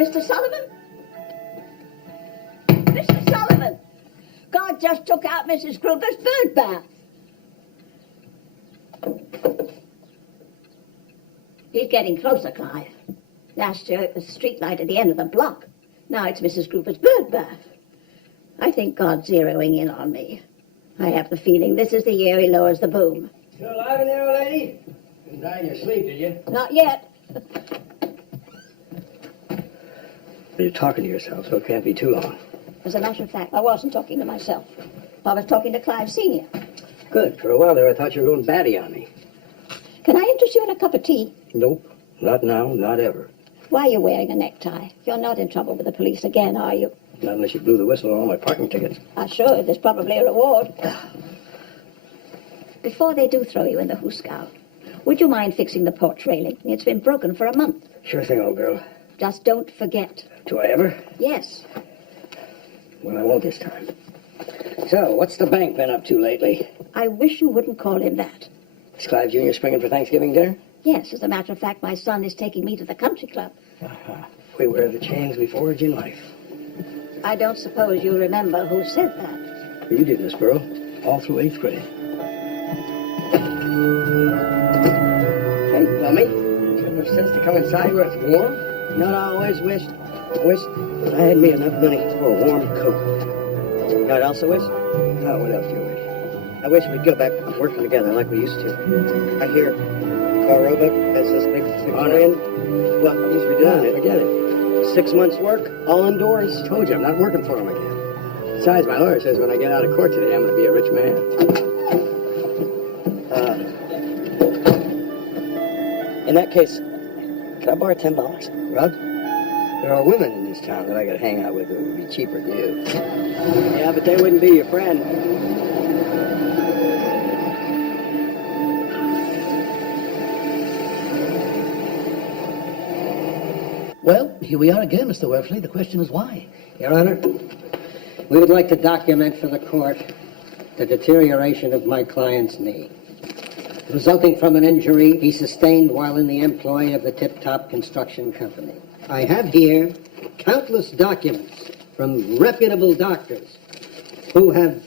Mr. Sullivan? Mr. Sullivan! God just took out Mrs. Gruber's bird bath. He's getting closer, Clive. Last year it was the street light at the end of the block. Now it's Mrs. Gruber's bird bath. I think God's zeroing in on me. I have the feeling this is the year he lowers the boom. Still alive in there, old lady? Didn't die in your sleep, did you? Not yet. You're talking to yourself, so it can't be too long. As a matter of fact, I wasn't talking to myself. I was talking to Clive Sr. Good. For a while there, I thought you were going batty on me. Can I interest you in a cup of tea? Nope. Not now, not ever. Why are you wearing a necktie? You're not in trouble with the police again, are you? Not unless you blew the whistle on all my parking tickets. I should. There's probably a reward. Before they do throw you in the hoosegow, would you mind fixing the porch railing? It's been broken for a month. Sure thing, old girl. Just don't forget. Do I ever? Yes. Well, I won't this time. So, what's the bank been up to lately? I wish you wouldn't call him that. Is Clive Jr. springing for Thanksgiving dinner? Yes, as a matter of fact, my son is taking me to the country club. We wear the chains we forge in life. I don't suppose you remember who said that. You did, Miss Burrow. All through 8th grade. Hey, dummy. You have enough sense to come inside where it's warm? Not always, wish. I wish I had me enough money for a warm coat. You know what else I wish? Oh, what else do you wish? I wish we'd go back working together like we used to. I hear Carl Roebuck has this big Victorian. Well, he's redoing it. Forget it. 6 months work, all indoors. I told you, I'm not working for him again. Besides, my lawyer says when I get out of court today, I'm going to be a rich man. In that case, can I borrow $10? Rod? There are women in this town that I could hang out with that would be cheaper than you. Yeah, but they wouldn't be your friend. Well, here we are again, Mr. Werfley. The question is why? Your Honor, we would like to document for the court the deterioration of my client's knee, resulting from an injury he sustained while in the employ of the Tip Top Construction Company. I have here countless documents from reputable doctors who have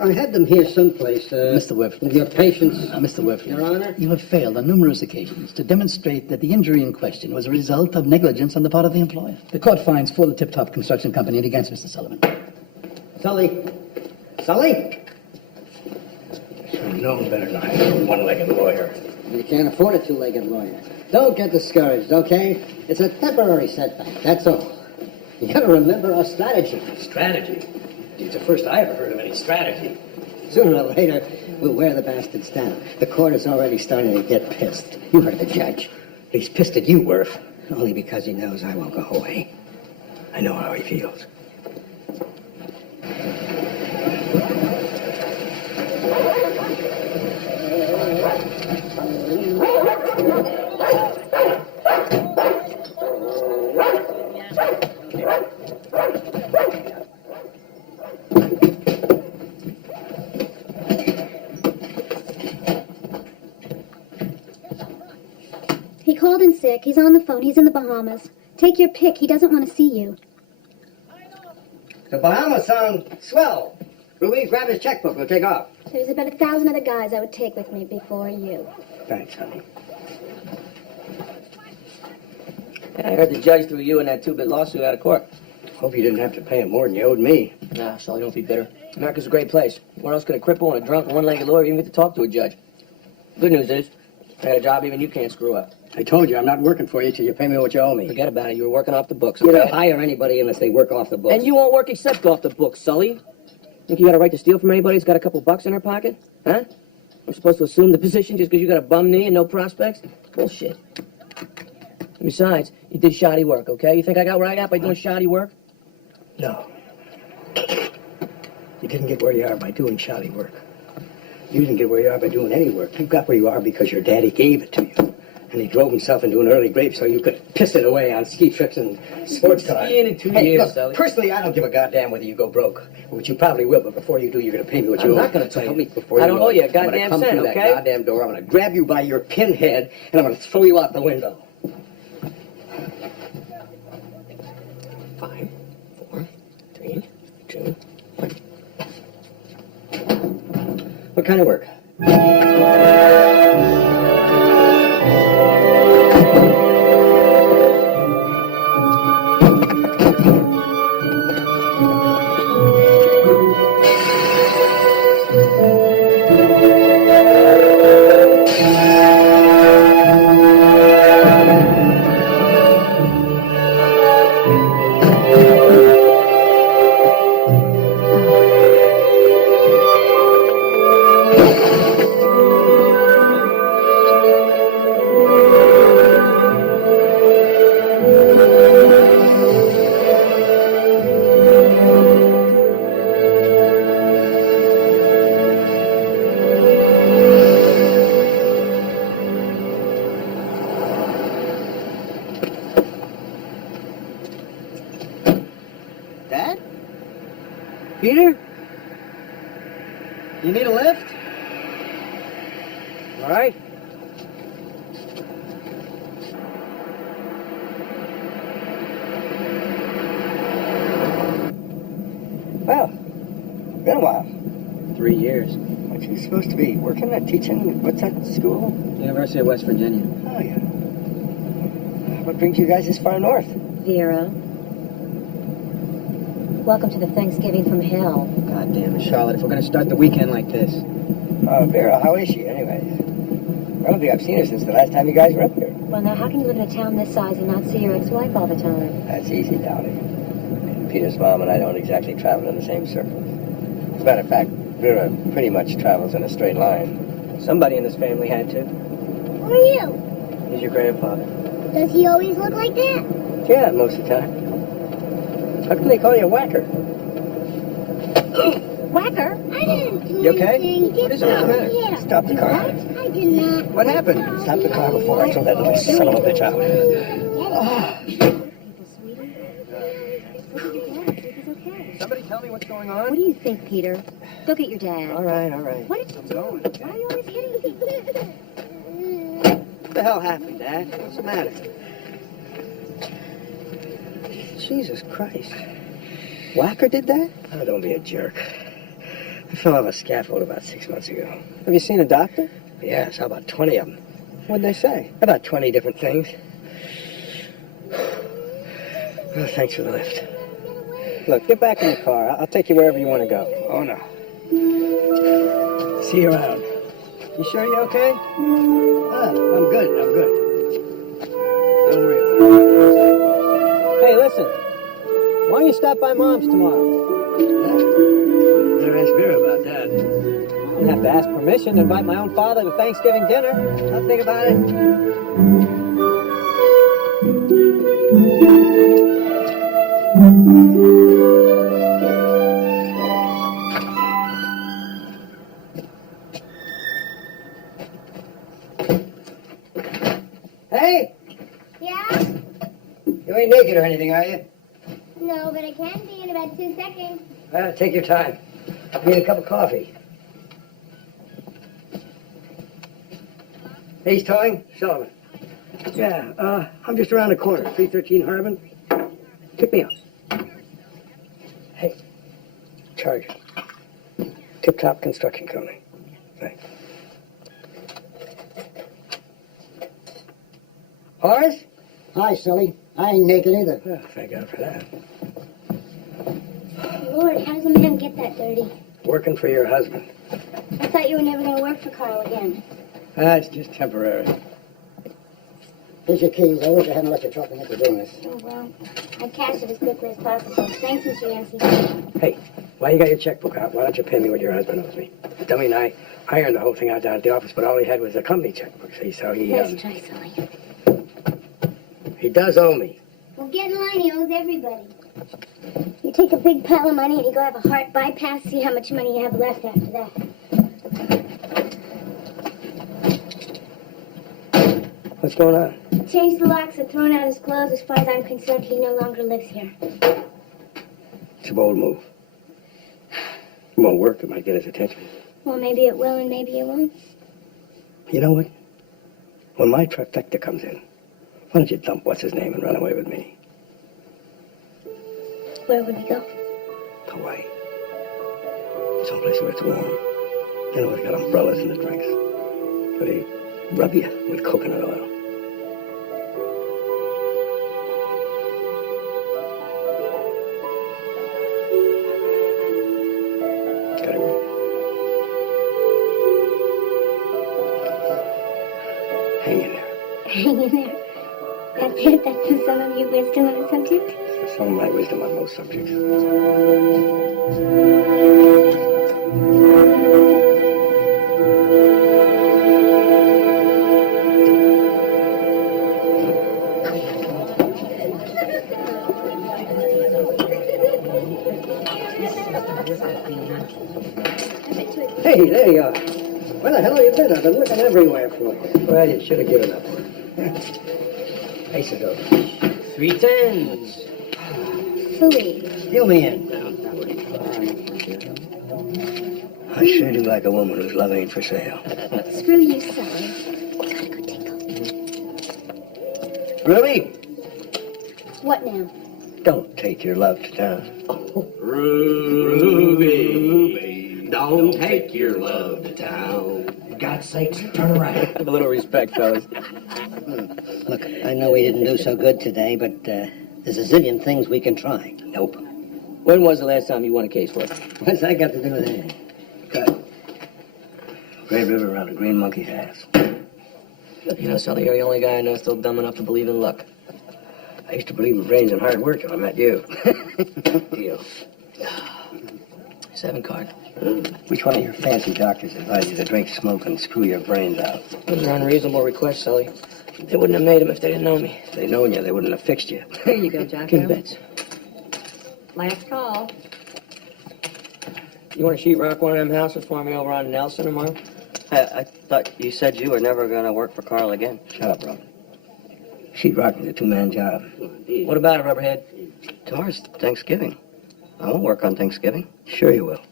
I had them here someplace. Mr. Werfley. With your patience. Mr. Werfley. Your Honor. You have failed on numerous occasions to demonstrate that the injury in question was a result of negligence on the part of the employer. The court finds for the Tip Top Construction Company and against Mr. Sullivan. Sully. Sully? Should know better than I am, a one-legged lawyer. You can't afford a two-legged lawyer. Don't get discouraged, okay? It's a temporary setback, that's all. You gotta remember our strategy. Strategy? It's the first I ever heard of any strategy. Sooner or later, we'll wear the bastards down. The court is already starting to get pissed. You heard the judge. He's pissed at you, Werf. Only because he knows I won't go away. I know how he feels. He called in sick. He's on the phone. He's in the Bahamas. Take your pick. He doesn't want to see you. The Bahamas sound swell. Ruby, grab his checkbook. We'll take off. There's about 1,000 other guys I would take with me before you. Thanks, honey. I heard the judge threw you in that two-bit lawsuit out of court. Hope you didn't have to pay him more than you owed me. Nah, Sully, don't be bitter. America's a great place. Where else could a cripple and a drunk and one-legged lawyer even get to talk to a judge? Good news is, I had a job even you can't screw up. I told you, I'm not working for you till you pay me what you owe me. Forget about it. You were working off the books, You okay? don't hire anybody unless they work off the books. And you won't work except off the books, Sully. Think you got a right to steal from anybody who's got a couple bucks in her pocket? Huh? I'm supposed to assume the position just because you got a bum knee and no prospects? Bullshit. Besides, you did shoddy work, okay? You think I got where I got by doing shoddy work? No. You didn't get where you are by doing shoddy work. You didn't get where you are by doing any work. You got where you are because your daddy gave it to you. And he drove himself into an early grave so you could piss it away on ski trips and sports cars. Skiing in 2 Hey, years, look, Sully. personally, I don't give a goddamn whether you go broke. Which you probably will, but before you do, you're going to pay me what you owe. I'm not gonna So pay help you. me before I don't go. owe you a I'm gonna goddamn come cent, through okay? that goddamn door. I'm going to grab you by your pinhead, and I'm going to throw you out the window. What kind of work? Dad? Peter? You need a lift? All right. Well, been a while. 3 years. Aren't you supposed to be working or teaching? What's that school? University of West Virginia. Oh, yeah. What brings you guys this far north? Vera. Welcome to the Thanksgiving from hell. God damn it, Charlotte, if we're gonna start the weekend like this. Oh, Vera, how is she, anyways? I don't think I've seen her since the last time you guys were up here. Well, now, how can you live in a town this size and not see your ex-wife all the time? That's easy, Dolly. Peter's mom and I don't exactly travel in the same circles. As a matter of fact, Vera pretty much travels in a straight line. Somebody in this family had to. Who are you? He's your grandfather. Does he always look like that? Yeah, most of the time. How come they call you a whacker? Whacker? I didn't do You okay? anything. What is it? What's the matter? Yeah. Stop the car. I did not. What happened? Stop the car before I throw that little son of a bitch out. Somebody tell me what's going on? What do you think, Peter? Go get your dad. All right, all right. What did you do? Why are you always hitting people? What the hell happened, Dad? What's the matter? Jesus Christ. Whacker did that? Oh, don't be a jerk. I fell off a scaffold about 6 months ago. Have you seen a doctor? Yes, how about 20 of them? What'd they say? About 20 different things. Well, thanks for the lift. Look, get back in the car. I'll take you wherever you want to go. Oh, no. See you around. You sure you're okay? I'm good. Don't worry about it. Hey, listen. Why don't you stop by Mom's tomorrow? Better ask Vera about that. I don't have to ask permission to invite my own father to Thanksgiving dinner. I'll think about it. Hey! Yeah? You ain't naked or anything, are you? No, but I can be in about 2 seconds. Take your time. Need a cup of coffee. He's towing? Sullivan. Yeah, I'm just around the corner. 313 Harbin. Pick me up. Hey, charge it. Tip-top construction company. Thanks. Horace? Hi, silly. I ain't naked either. Oh, thank God for that. Lord, how does a man get that dirty? Working for your husband. I thought you were never going to work for Carl again. It's just temporary. Here's your keys. I wish I hadn't left your truck and get to doing this. Oh, well, I'd cash it as quickly as possible. Thanks, Mr. Yancey. Hey, while you got your checkbook out, why don't you pay me what your husband owes me? Dummy and I ironed the whole thing out down at the office, but all he had was a company checkbook, see, so he... Nice try, Sully. He does owe me. Well, get in line. He owes everybody. You take a big pile of money and you go have a heart bypass, see how much money you have left after that. What's going on? Changed the locks and thrown out his clothes. As far as I'm concerned, he no longer lives here. It's a bold move. It won't work. It might get his attention. Well, maybe it will and maybe it won't. You know what? When my trifecta comes in, why don't you dump what's-his-name and run away with me? Where would we go? Hawaii. Someplace where it's warm. They always got umbrellas in the drinks. They rub you with coconut oil. Gotta go. Hang in there. Hang in there. That's it. That's the sum of your wisdom on the subject. That's some of my wisdom on most subjects. Hey, there you are. Where the hell have you been? I've been looking everywhere for you. Well, you should have given up. Ace of those. 3 tens. Phooey. Fill me in. I sure do like a woman whose love ain't for sale. Screw you, Sally. Gotta go tinkle. Ruby, What now? don't take your love to town. Ruby, don't take your love to town. For God's sakes, turn around. Have a little respect, fellas. Look, I know we didn't do so good today, but there's a zillion things we can try. Nope. When was the last time you won a case work? What's that got to do with that? Good. Gray River around a green monkey's ass. You know, Sully, you're the only guy I know still dumb enough to believe in luck. I used to believe in brains and hard work till I met you. Deal. 7 card. Which one of your fancy doctors advised you to drink, smoke, and screw your brains out? Those are unreasonable requests, Sully. They wouldn't have made them if they didn't know me. If they'd known you, they wouldn't have fixed you. Here you go, Jocko. King bets. Last call. You want to sheetrock one of them houses for me over on Nelson tomorrow? I thought you said you were never going to work for Carl again. Shut up, Rob. Sheetrocking is a two-man job. What about it, Rubberhead? Tomorrow's Thanksgiving. I won't work on Thanksgiving. Sure you will.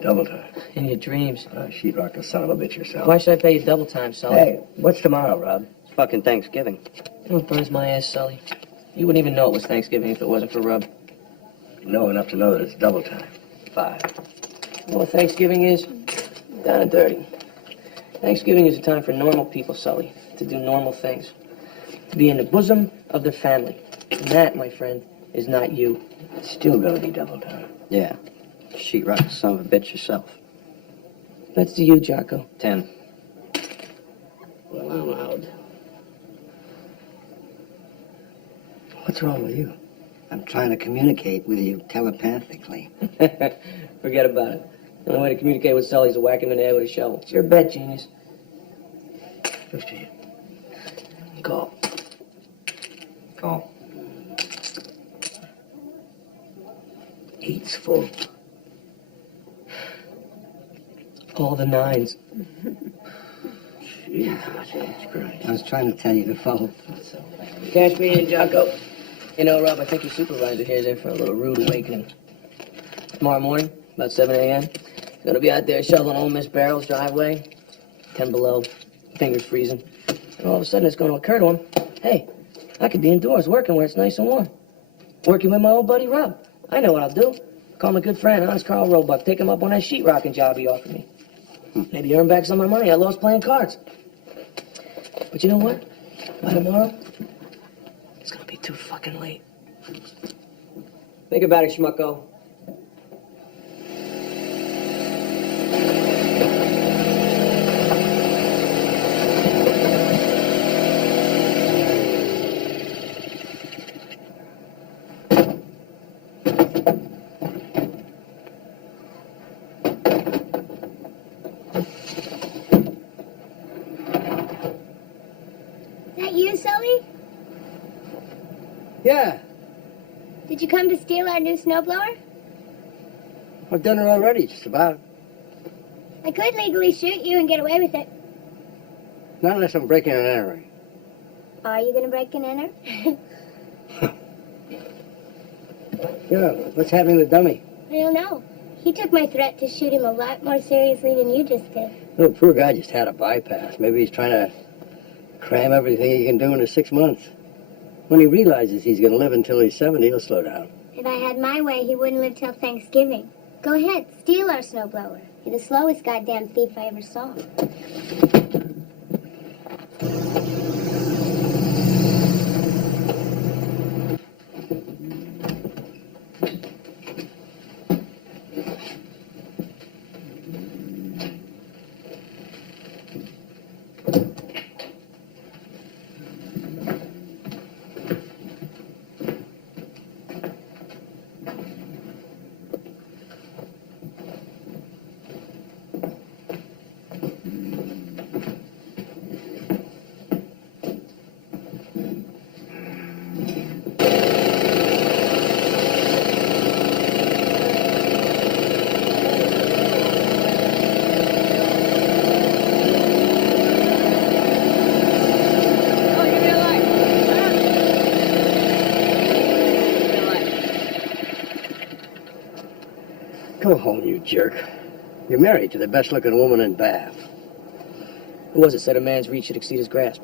Double time. In your dreams. Sheetrock the son of a bitch yourself. Why should I pay you double time, Sully? Hey, what's tomorrow, Rob? It's fucking Thanksgiving. You know what burns my ass, Sully? You wouldn't even know it was Thanksgiving if it wasn't for Rub. You know enough to know that it's double time. 5. You know what Thanksgiving is? Down and dirty. Thanksgiving is a time for normal people, Sully, to do normal things. To be in the bosom of their family. And that, my friend, is not you. It's still gonna be double time. Yeah. Sheetrock the son of a bitch yourself. That's to you, Jocko. 10. Well, I'm out. What's wrong with you? I'm trying to communicate with you telepathically. Forget about it. The only way to communicate with Sully is to whack him in the head with a shovel. It's your bet, genius. 15. Call. Call. 8's full. All the 9s. Jesus Christ. I was trying to tell you to fold. Cash me in, Jocko. You know, Rob, I think your supervisor here is in for a little rude awakening. Tomorrow morning, about 7 a.m., he's going to be out there shoveling old Miss Barrel's driveway. 10 below, fingers freezing. And all of a sudden, it's going to occur to him, hey, I could be indoors working where it's nice and warm. Working with my old buddy, Rob. I know what I'll do. Call my good friend, honest Carl Roebuck, take him up on that sheetrocking job he offered me. Maybe earn back some of my money I lost playing cards. But you know what? By tomorrow, it's gonna be too fucking late. Think about it, schmucko. Is that you, Sully? Yeah, Did you come to steal our new snowblower? I've done it already, just about. I could legally shoot you and get away with it. Not unless I'm breaking and entering. Are you going to break and enter? Yeah, what's happening to Dummy? I don't know. He took my threat to shoot him a lot more seriously than you just did. The poor guy just had a bypass. Maybe he's trying to cram everything he can do into 6 months. When he realizes he's going to live until he's 70, he'll slow down. If I had my way, he wouldn't live till Thanksgiving. Go ahead, steal our snowblower. You're the slowest goddamn thief I ever saw. Go home, you jerk. You're married to the best-looking woman in Bath. Who was it said a man's reach should exceed his grasp?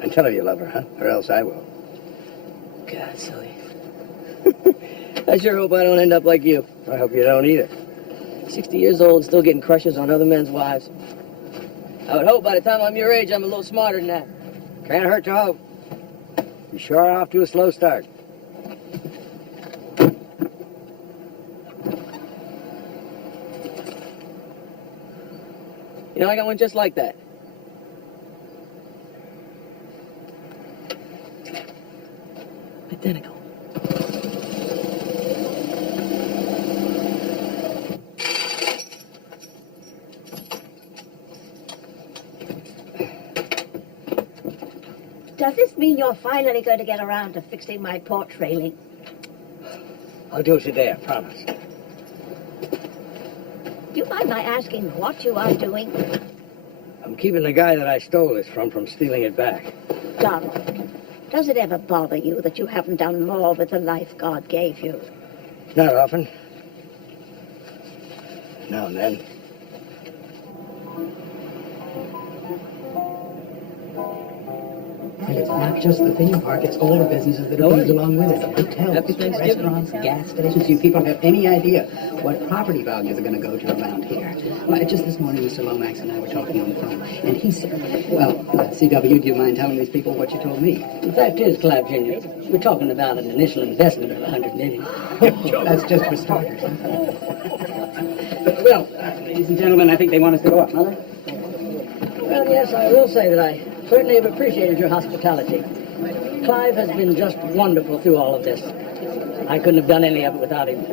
And tell her you love her, huh? Or else I will. God, Sully. I sure hope I don't end up like you. I hope you don't either. 60 years old, still getting crushes on other men's wives. I would hope by the time I'm your age, I'm a little smarter than that. Can't hurt to hope. You sure are off to a slow start. You know, I got one just like that. Identical. Does this mean you're finally going to get around to fixing my porch railing? I'll do it today, I promise. Do you mind my asking what you are doing? I'm keeping the guy that I stole this from stealing it back. Donald, does it ever bother you that you haven't done more with the life God gave you? Not often. Now and then. And it's not just the theme park, it's all the businesses that are No put worries. along with it. Hotels, Happy Thanksgiving. restaurants, gas stations. You people have any idea what property values are going to go to around here. Well, just this morning, Mr. Lomax and I were talking on the phone, and he said, well, CW, do you mind telling these people what you told me? The fact is, Clive Jr., we're talking about an initial investment of $100 million. That's just for starters. Well, ladies and gentlemen, I think they want us to go up, Mother. Well, yes, I will say that I certainly have appreciated your hospitality. Clive has been just wonderful through all of this. I couldn't have done any of it without him.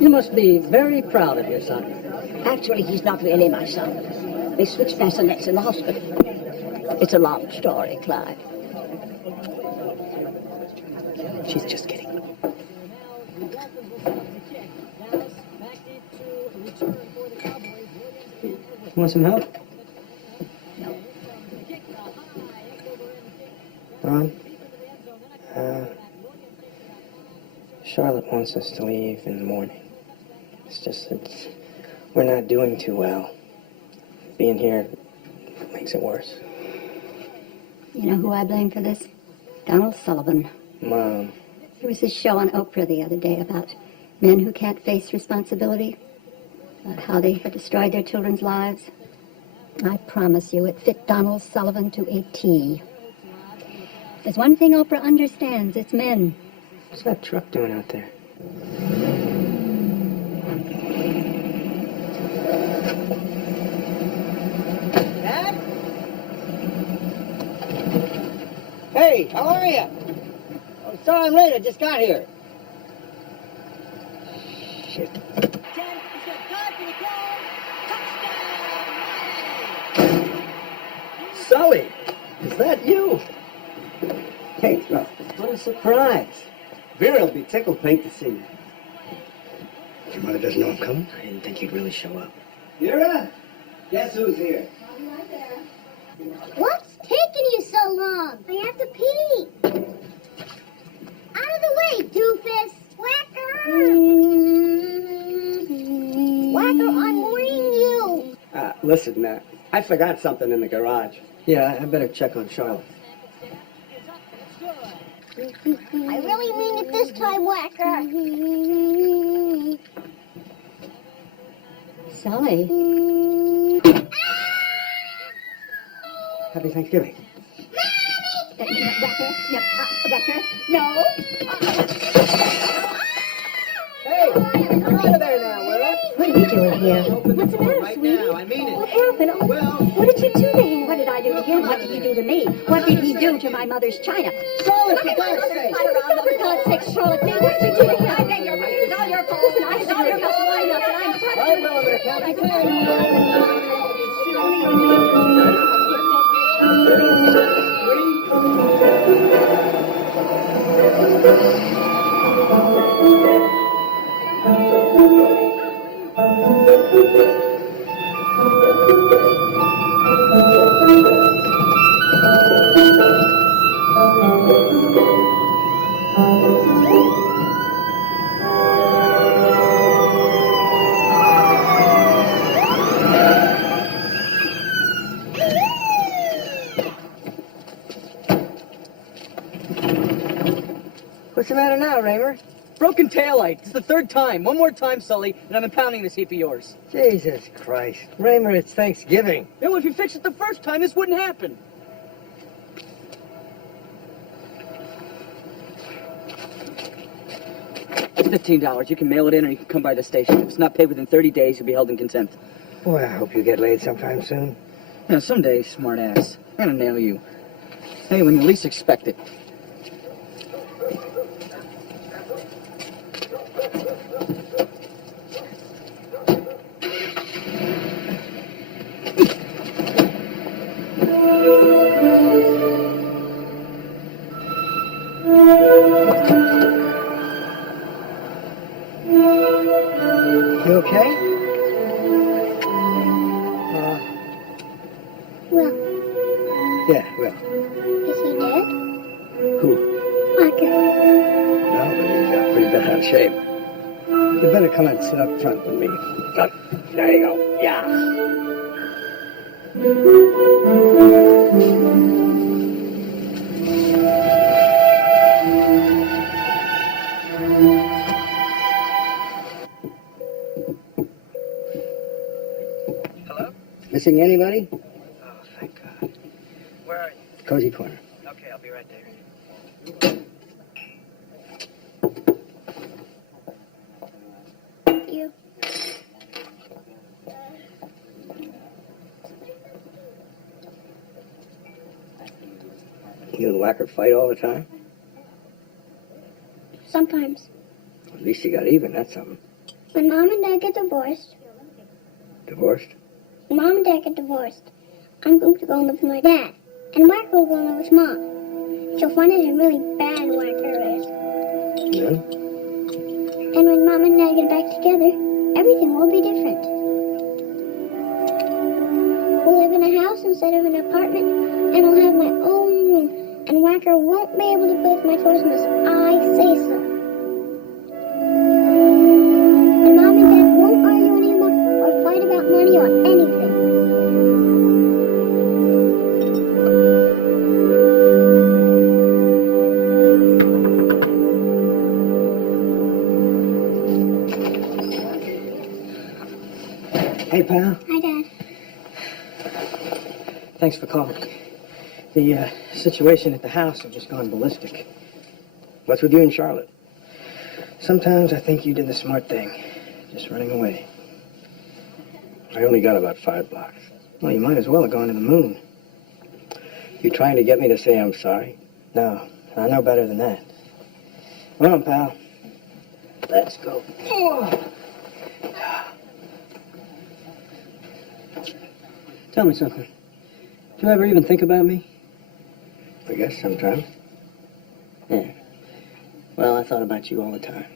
You must be very proud of your son. Actually, he's not really my son. They switched bassinets in the hospital. It's a long story, Clive. She's just kidding. Want some help? Charlotte wants us to leave in the morning. We're not doing too well. Being here makes it worse. You know who I blame for this? Donald Sullivan. Mom, There was this show on Oprah the other day about men who can't face responsibility, about how they had destroyed their children's lives. I promise you, it fit Donald Sullivan to a T. There's one thing Oprah understands, it's men. what's that truck doing out there? Dad? Hey, how are you? I'm sorry I'm late. I just got here. Shit. Sully, is that you? Hey, look, what a surprise. Vera will be tickled pink to see you. Your mother doesn't know I'm coming? I didn't think you'd really show up. Vera, guess who's here? What's taking you so long? I have to pee. Out of the way, doofus. Whacker. Whacker, I'm warning you. Listen, I forgot something in the garage. Yeah, I better check on Charlotte. I really mean it this time, Whacker. Sully. Happy Thanksgiving. Becker? No. Hey, come out of there now, Willis. What are you doing here? What's the matter, Right sweetie? now, I mean it. What happened? Oh, Well, what did you do to him? What did I do to him? What did he do to me? What did he do to my mother's china? Charlotte, for God's sake. For God's sake, Charlotte, what did you do to him? I beg your pardon. It's all your fault. Listen, it's all your fault. I'm All right, well, I'm going to count to 10. What's the matter now, Raymer? Broken taillight. It's the third time. One more time, Sully, and I'm impounding this heap of yours. Jesus Christ. Raymer, it's Thanksgiving. Yeah, well, if you fixed it the first time, this wouldn't happen. It's $15. You can mail it in or you can come by the station. If it's not paid within 30 days, you'll be held in contempt. Boy, I hope you get laid sometime soon. Yeah, someday, smart ass. I'm gonna nail you. Hey, when you least expect it. You okay? Well, Yeah, well. is he dead? Who? Parker. No, but he's pretty bad out of shape. You better come and sit up front with me. There you go. Yeah. Hello? Missing anybody? Oh, thank God. Where are you? Cozy Corner. Okay, I'll be right there. You. You and Whacker fight all the time? Sometimes. At least you got even, that's something. When Mom and Dad get divorced, Divorced? when Mom and Dad get divorced, I'm going to go and live with my dad. And Whacker will go and live with Mom. She'll find out how really bad Whacker is. Yeah? And when Mom and Dad get back together, everything will be different. We'll live in a house instead of an apartment, and I'll have my own room. And Whacker won't be able to play with my toys unless I say so. And Mom and Dad won't argue anymore or fight about money or anything. Hey, pal. Hi, Dad. Thanks for calling. The situation at the house has just gone ballistic. What's with you and Charlotte? Sometimes I think you did the smart thing, just running away. I only got about 5 blocks. Well, you might as well have gone to the moon. You trying to get me to say I'm sorry? No, I know better than that. Come on, pal. Let's go. Tell me something. Do you ever even think about me? I guess sometime. Yeah. Well, I thought about you all the time.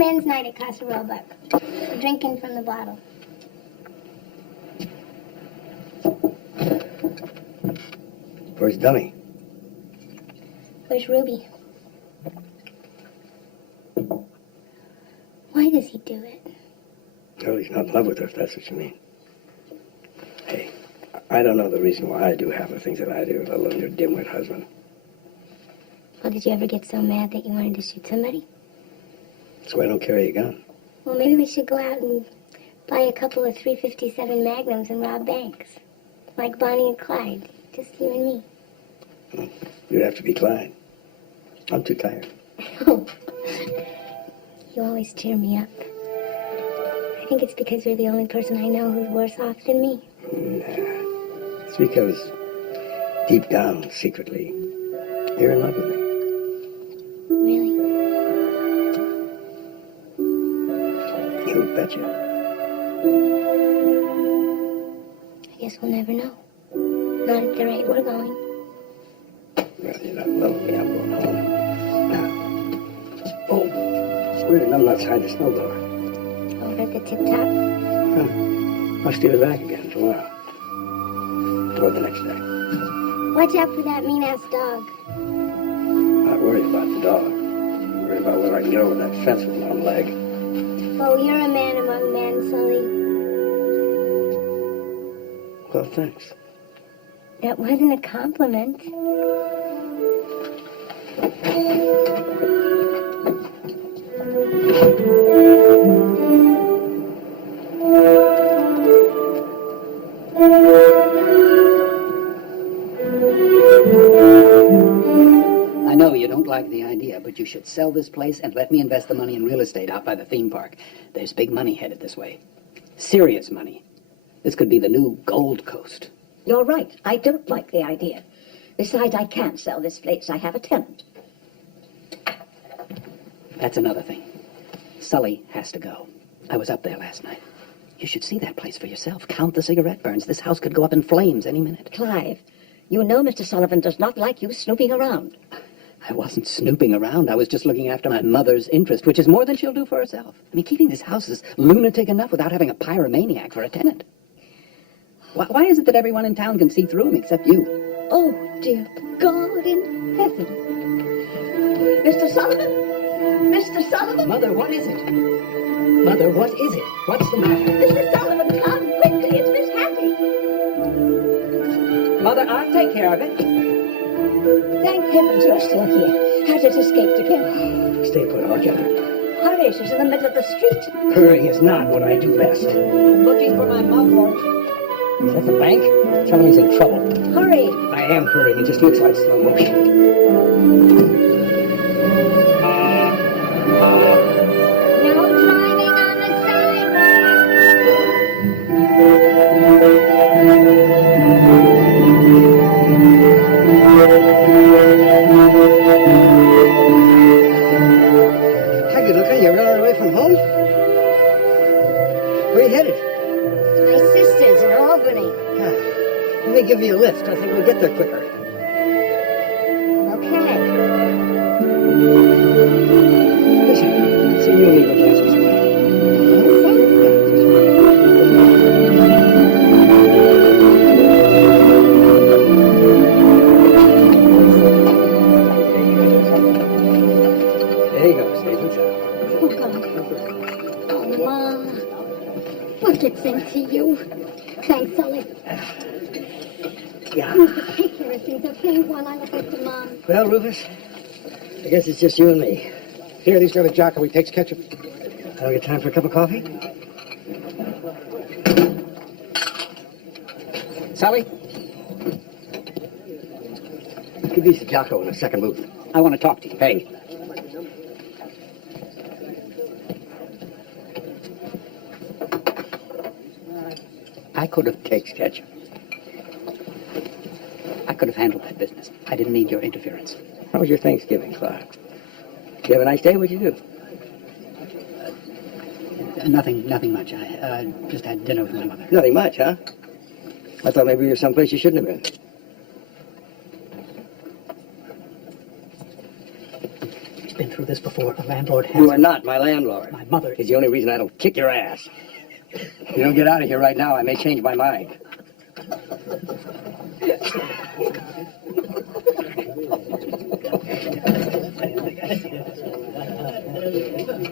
men's night at Casa Roebuck. Drinking from the bottle. Where's Dummy? Where's Ruby? Why does he do it? Well, he's not in love with her, if that's what you mean. Hey, I don't know the reason why I do half the things that I do, let alone your dimwit husband. Well, did you ever get so mad that you wanted to shoot somebody? That's why I don't carry a gun. Well, maybe we should go out and buy a couple of .357 Magnums and rob banks. Like Bonnie and Clyde. Just you and me. You'd have to be Clyde. I'm too tired. You always cheer me up. I think it's because you're the only person I know who's worse off than me. Nah. It's because deep down, secretly, you're in love with me. Really? You betcha. I guess we'll never know. Not at the rate we're going. Well, you're not in love with me. I'm going home. Now. Oh, it's weird. I'm outside the snowblower. Over at the tip top? Huh. I'll steal it back again tomorrow. Or the next day. Watch out for that mean-ass dog. Not worried about the dog. I'm worried about whether I can get over that fence with one leg. Oh, you're a man among men, Sully. Well, thanks. That wasn't a compliment. I know you don't like the idea, but you should sell this place and let me invest the money in real estate out by the theme park. There's big money headed this way. Serious money. This could be the new Gold Coast. You're right. I don't like the idea. Besides, I can't sell this place. I have a tenant. That's another thing. Sully has to go. I was up there last night. You should see that place for yourself. Count the cigarette burns. This house could go up in flames any minute. Clive, you know Mr. Sullivan does not like you snooping around. I wasn't snooping around. I was just looking after my mother's interest, which is more than she'll do for herself. I mean, keeping this house is lunatic enough without having a pyromaniac for a tenant. Why is it that everyone in town can see through him except you? Oh, dear God in heaven. Mr. Sullivan? Mr. Sullivan? Mother, what is it? Mother, what is it? What's the matter? Mr. Sullivan, come quickly. It's Miss Hattie. Mother, I'll take care of it. Thank heavens you're still here. Hattie's escaped again. Stay put, I'll get her. Hurry, she's in the middle of the street. Hurrying is not what I do best. I'm looking for my muffler. Is that the bank? Tell him he's in trouble. Hurry. I am hurrying. It just looks like slow motion. No driving on the How you looking? You running away from home? Where you headed? My sister's in Albany. Let me give you a lift. I think we'll get there quicker. Okay. Listen, see you leave the glasses. There you go, Stephen. Oh, God. Oh, Mom. What gets into you? Thanks, Sully. Yeah. You have to take care of things, okay, while I look after Mom. Well, Rufus, I guess it's just you and me. Here, these are the Jocko. He takes ketchup. I don't get time for a cup of coffee? Sully, Give these to Jocko in the second booth. I want to talk to you. Hey. I could have Takes ketchup. I could have handled that business. I didn't need your interference. How was your Thanksgiving, Clark? Did you have a nice day? What'd you do? Nothing much. I just had dinner with my mother. Nothing much, huh? I thought maybe you were someplace you shouldn't have been. She's been through through this before. A landlord has... You are not my landlord. My mother... It's the only reason I don't kick your ass. If you don't get out of here right now, I may change my mind.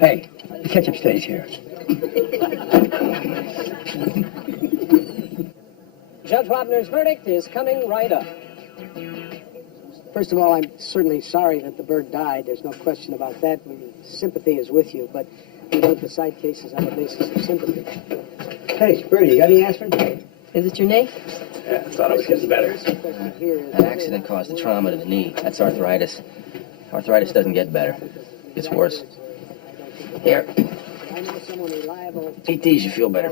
Hey, the ketchup stays here. Judge Wapner's verdict is coming right up. First of all, I'm certainly sorry that the bird died. There's no question about that. Sympathy is with you, but we don't decide cases on the basis of sympathy. Hey, Birdie, you got any aspirin? Is it your knee? Yeah, I thought I was getting better. That accident caused the trauma to the knee. That's arthritis. Arthritis doesn't get better. It gets worse. Here. Eat these, you feel better.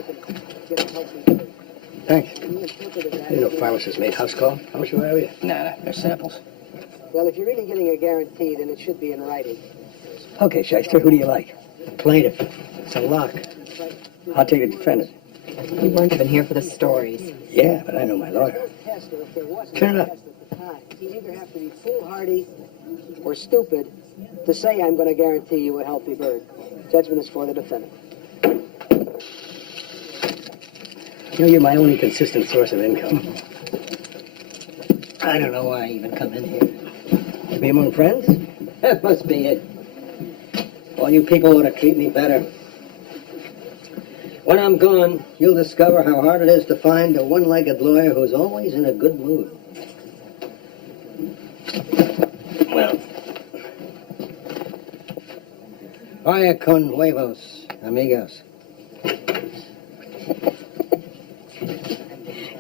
Thanks. I didn't know pharmacists made house call. How much do I owe you? Nah, they're samples. Well, if you're really getting a guarantee, then it should be in writing. Okay, Shyster, who do you like? Plaintiff. It's a lock. I'll take the defendant. You weren't even here for the stories. Yeah, but I know my lawyer. Turn it up. You either have to be foolhardy or stupid to say I'm going to guarantee you a healthy bird. Judgment is for the defendant. You know, you're my only consistent source of income. I don't know why I even come in here. To be among friends? That must be it. All you people ought to treat me better. When I'm gone, you'll discover how hard it is to find a one-legged lawyer who's always in a good mood. Well, vaya con huevos, amigos.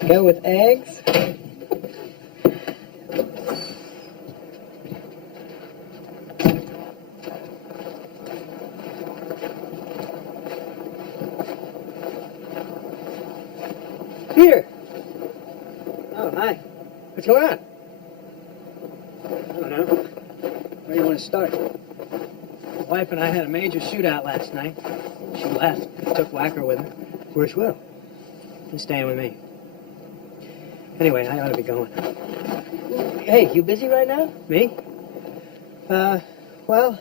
Go with eggs? Peter! Oh, hi. What's going on? I don't know. Where do you want to start? My wife and I had a major shootout last night. She left. Took Whacker with her. Where's Will? He's staying with me. Anyway, I ought to be going. Hey, you busy right now? Me? Well,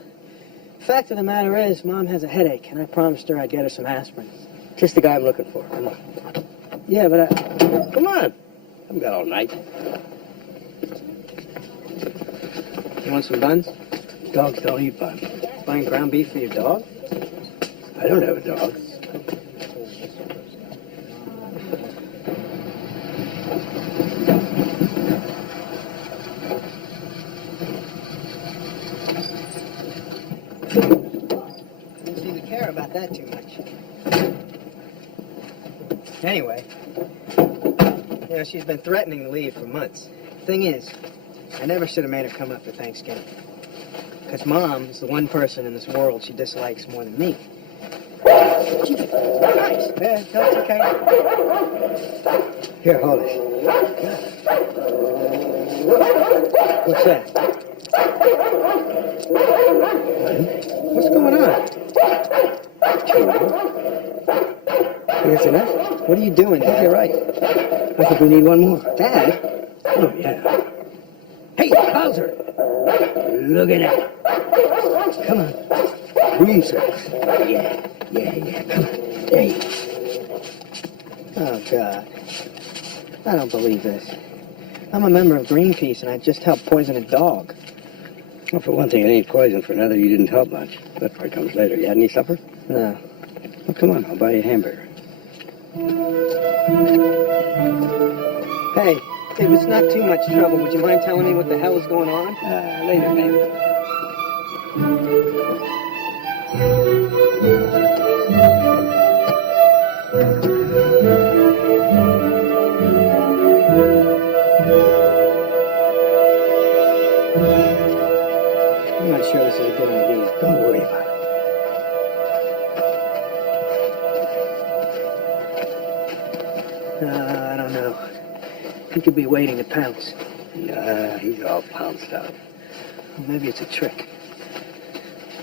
fact of the matter is, Mom has a headache, and I promised her I'd get her some aspirin. Just the guy I'm looking for. Come on. Yeah, but Come on. I haven't got all night. you want some buns? Dogs don't eat buns. Buying ground beef for your dog? I don't have a dog. Don't seem to care about that too much. Anyway, you know, she's been threatening to leave for months. Thing is, I never should have made her come up for Thanksgiving. Because Mom is the one person in this world she dislikes more than me. Nice. Yeah, that's okay. Here, hold this. What's that? What's going on? Here's enough. What are you doing, Dad? You're right. I think we need one more. Dad? Oh, yeah. Hey, Bowser! Look at that. Come on. Green circles. Yeah. Come on. There you go. Oh, God. I don't believe this. I'm a member of Greenpeace, and I just helped poison a dog. Well, for one thing, it ain't poison. For another, you didn't help much. That part comes later. You had any supper? No. Well, come on. I'll buy you a hamburger. Hey, if it's not too much trouble, would you mind telling me what the hell is going on? Later, maybe. I'm not sure this is a good idea. Don't worry about it. I don't know. He could be waiting to pounce. Nah, he's all pounced out. Well, maybe it's a trick.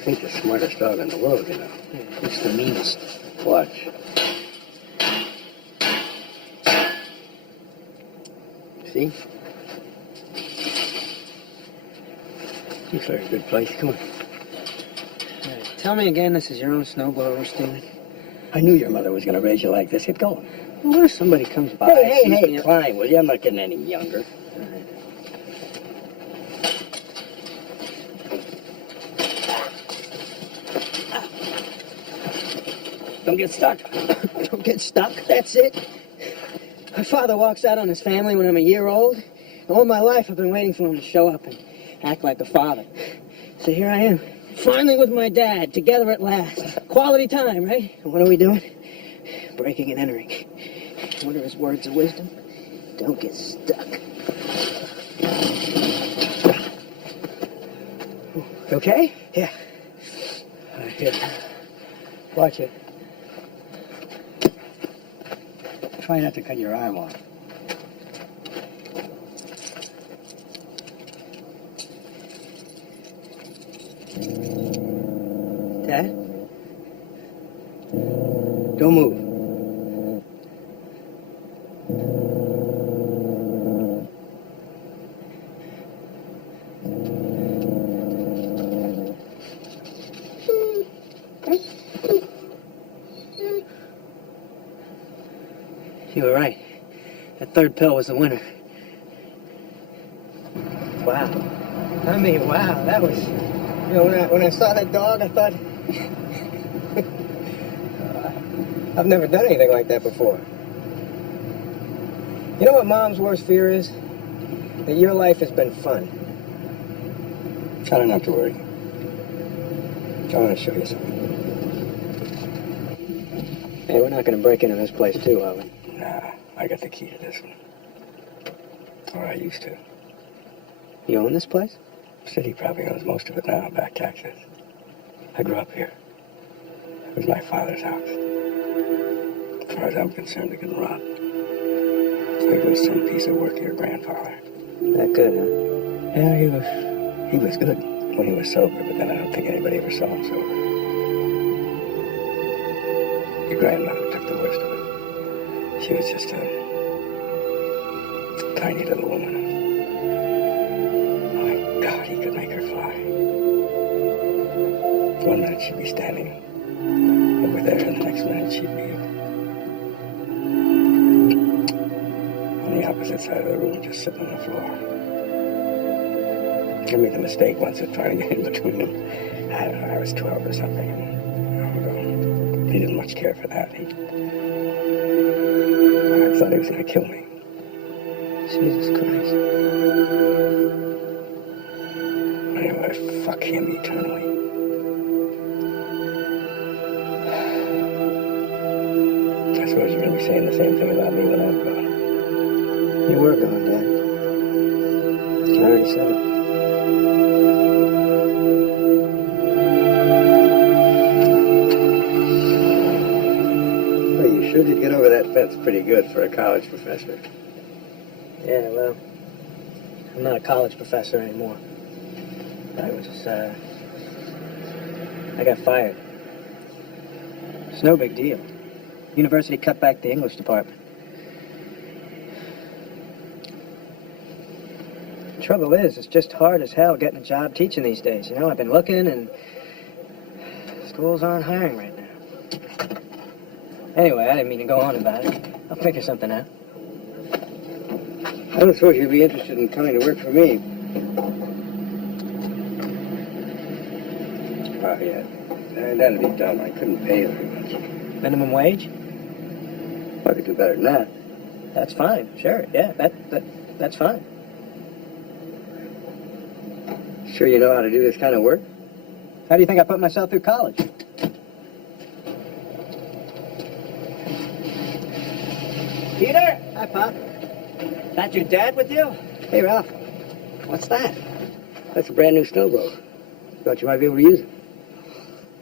He's the smartest dog in the world, you know. Yeah, it's the meanest. Watch. See? Looks like a good place. Come on. Tell me again this is your own snowblower we're stealing. I knew your mother was going to raise you like this. Get going. Well, what if somebody comes by? Hey, climb, will you? I'm not getting any younger. Don't get stuck. Don't get stuck, that's it. My father walks out on his family when I'm a year old. All my life I've been waiting for him to show up and act like a father. So here I am, finally with my dad, together at last. Quality time, right? And what are we doing? Breaking and entering. What are his words of wisdom? Don't get stuck. You okay? Yeah. All right, here. Watch it. Try not to cut your arm off. Dad? Don't move. You were right. That third pill was the winner. Wow. I mean, wow, that was... You know, when I saw that dog, I thought... I've never done anything like that before. You know what Mom's worst fear is? That your life has been fun. Try not to worry. I want to show you something. Hey, we're not going to break into this place too, are we? Nah, I got the key to this one. Or I used to. You own this place? City probably owns most of it now, back taxes. I grew up here. It was my father's house. As far as I'm concerned, it got robbed. It was some piece of work of your grandfather. That good, huh? Yeah, he was good when he was sober, but then I don't think anybody ever saw him sober. Your grandmother took the worst of it. She was just a tiny little woman. Oh my God, he could make her fly. One minute she'd be standing over there, and the next minute she'd be on the opposite side of the room, just sitting on the floor. I made the mistake once of trying to get in between them. I don't know, I was 12 or something. And he didn't much care for that. I thought he was going to kill me. Jesus Christ. Anyway, fuck him eternally. I suppose you're going to be saying the same thing about me when I'm gone. You were gone, Dad. I already said it. Sure did get over that fence pretty good for a college professor. Yeah, well, I'm not a college professor anymore. I got fired. It's no big deal. University cut back the English department. The trouble is, it's just hard as hell getting a job teaching these days. You know, I've been looking and schools aren't hiring right now. Anyway, I didn't mean to go on about it. I'll figure something out. I don't suppose you'd be interested in coming to work for me. Oh, yeah. That'd be dumb. I couldn't pay you very much. Minimum wage? I could do better than that. That's fine. Sure. Yeah, that's fine. Sure you know how to do this kind of work? How do you think I put myself through college? Peter? Hi, Pop. That your dad with you? Hey, Ralph. What's that? That's a brand new snowblower. Thought you might be able to use it.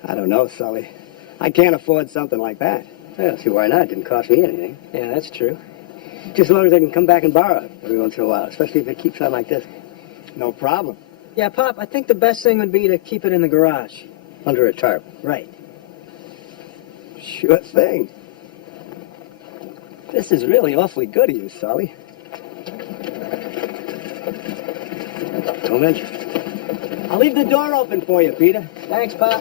I don't know, Sully. I can't afford something like that. Well, see, why not? It didn't cost me anything. Yeah, that's true. Just as long as I can come back and borrow it every once in a while, especially if it keeps on like this. No problem. Yeah, Pop, I think the best thing would be to keep it in the garage. Under a tarp. Right. Sure thing. This is really awfully good of you, Sully. Don't mention it. I'll leave the door open for you, Peter. Thanks, Pop.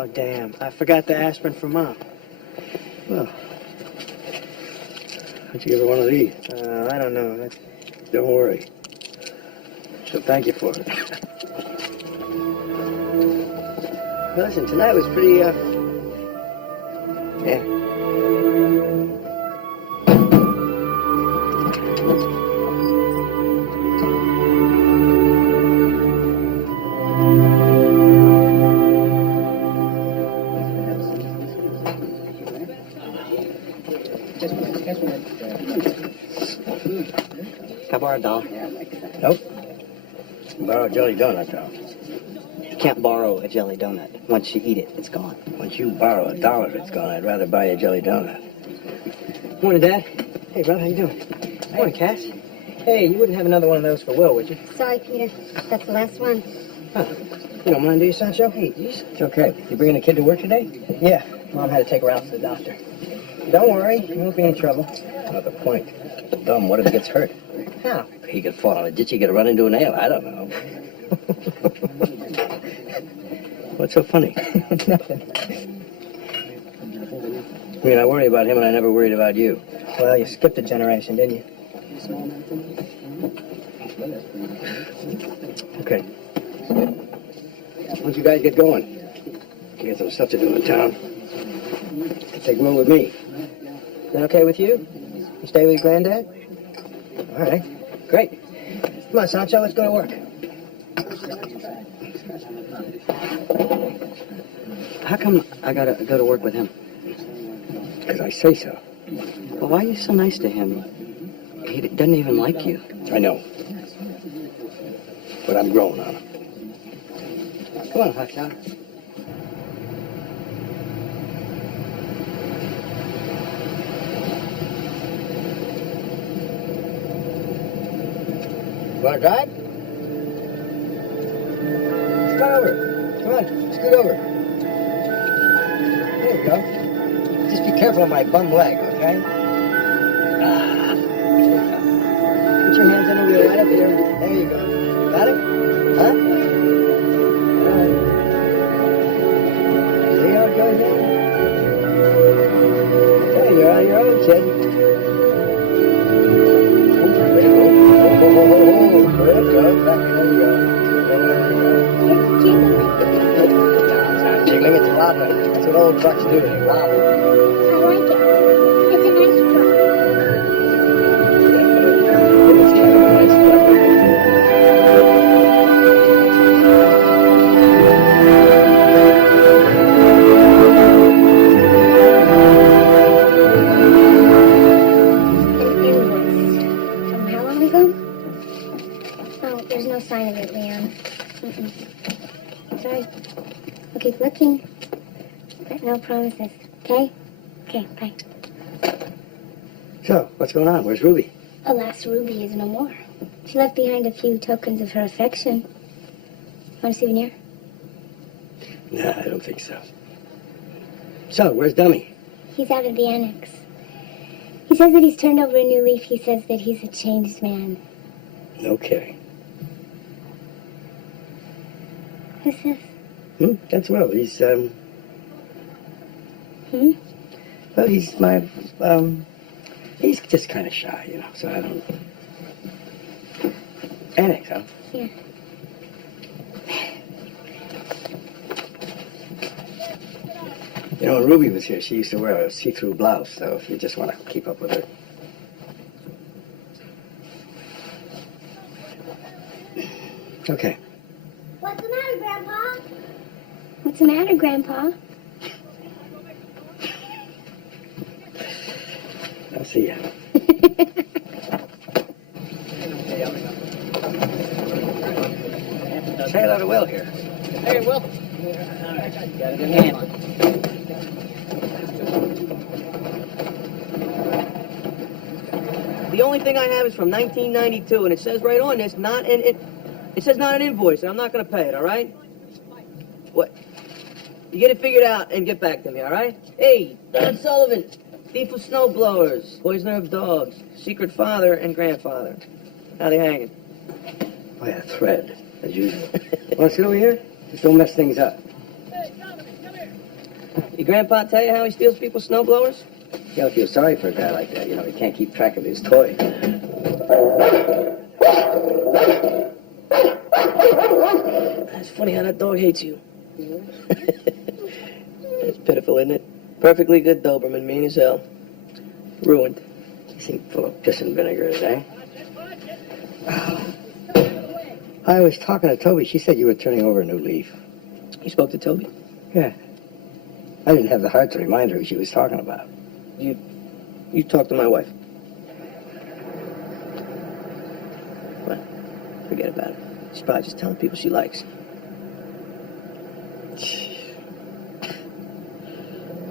Oh, damn. I forgot the aspirin for Mom. Well, how'd you give her one of these? I don't know. That's... Don't worry. So thank you for it. Well, listen, tonight was pretty, yeah. Can I borrow a dollar? Nope. Borrow a jelly donut, though. You can't borrow a jelly donut. Once you eat it, it's gone. Once you borrow a dollar, it's gone. I'd rather buy a jelly donut. Morning, Dad. Hey, bro, how you doing? Morning, Cass. Hey, you wouldn't have another one of those for Will, would you? Sorry, Peter. That's the last one. Huh. You don't mind, do you, Sancho? Hey, geez. It's okay. You bringing the kid to work today? Yeah, Mom had to take her out to the doctor. Don't worry, you won't be in trouble. Not the point. Dumb, what if he gets hurt? How? He could fall on a ditch, he could run into a nail. I don't know. What's so funny? Nothing. I mean, I worry about him and I never worried about you. Well, you skipped a generation, didn't you? Okay. Why don't you guys get going? I got some stuff to do in town. Take Will with me. Is that okay with you? You stay with your granddad? All right. Great. Come on, Sancho, let's go to work. How come I gotta go to work with him? Because I say so. Well, why are you so nice to him? He doesn't even like you. I know. But I'm growing on him. Come on, Hotshot. You want to drive? Scoot over. Come on, scoot over. There you go. Just be careful of my bum leg, okay? Put your hands on the wheel right up here. There you go. Got it? Huh? All right. See how it goes now? Hey, you're on your own, kid. There you go. Oh, there you go. Back, there you go. It's not jiggling, it's wobbling. That's what old trucks do, they wobble. I like it. It's a nice truck. It's kind of a nice truck. An invoice. From how long ago? Oh, there's no sign of it, Leon. Mm-mm. Sorry. I'll keep looking. But no promises. Okay? Okay, bye. So, what's going on? Where's Ruby? Alas, Ruby is no more. She left behind a few tokens of her affection. Want a souvenir? Nah, I don't think so. So, where's Dummy? He's out of the annex. He says that he's turned over a new leaf. He says that he's a changed man. No kidding. Who's this? That's Will. He's, Hmm? well, he's my, he's just kind of shy, you know, so I don't... Annex, huh? Yeah. You know, when Ruby was here, she used to wear a see-through blouse, so if you just want to keep up with her. Okay. What's the matter, Grandpa? What's the matter, Grandpa? I'll see ya. Say hello to Will here. Hey, Will. Got a good hand. The only thing I have is from 1992, and it says right on this, it says not an invoice, and I'm not going to pay it, all right? What? You get it figured out and get back to me, all right? Hey, Don Sullivan, thief of snowblowers, poisoner of dogs, secret father and grandfather. How they hanging? By a thread, as usual. Want to sit over here? Just don't mess things up. Hey, Dominic, come here. Your grandpa tell you how he steals people's snowblowers? You gotta feel sorry for a guy like that. You know, he can't keep track of his toys. That's funny how that dog hates you. It's pitiful, isn't it? Perfectly good Doberman, mean as hell. Ruined. You seem full of piss and vinegar today. I was talking to Toby. She said you were turning over a new leaf. You spoke to Toby? Yeah. I didn't have the heart to remind her who she was talking about. You talked to my wife. Well, forget about it. She's probably just telling people she likes.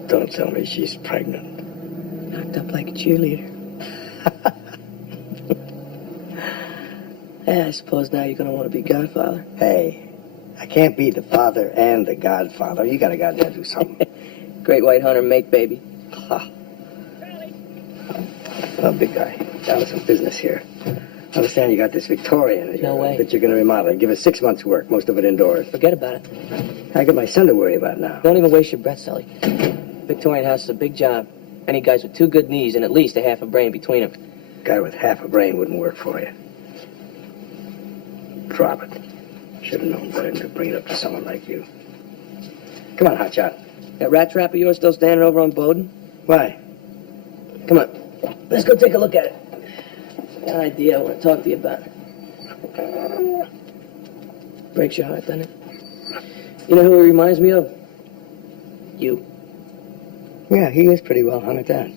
Don't tell me she's pregnant. Knocked up like a cheerleader. Yeah, I suppose now you're gonna want to be godfather. Hey, I can't be the father and the godfather. You gotta goddamn do something. Great white hunter, make baby. Oh, big guy. Down to some business here. I understand you got this Victorian No way. that you're going to remodel. Give us 6 months' work, most of it indoors. Forget about it. I got my son to worry about now. Don't even waste your breath, Sully. Victorian house is a big job. Any guys with 2 good knees and at least a half a brain between them. Guy with half a brain wouldn't work for you. Drop it. Should have known better than to bring it up to someone like you. Come on, hotshot. That rat trap of yours still standing over on Bowden? Why? Come on. Let's go take a look at it. Got an idea I want to talk to you about. Breaks your heart, doesn't it? You know who he reminds me of? You. Yeah, he is pretty well hunted down.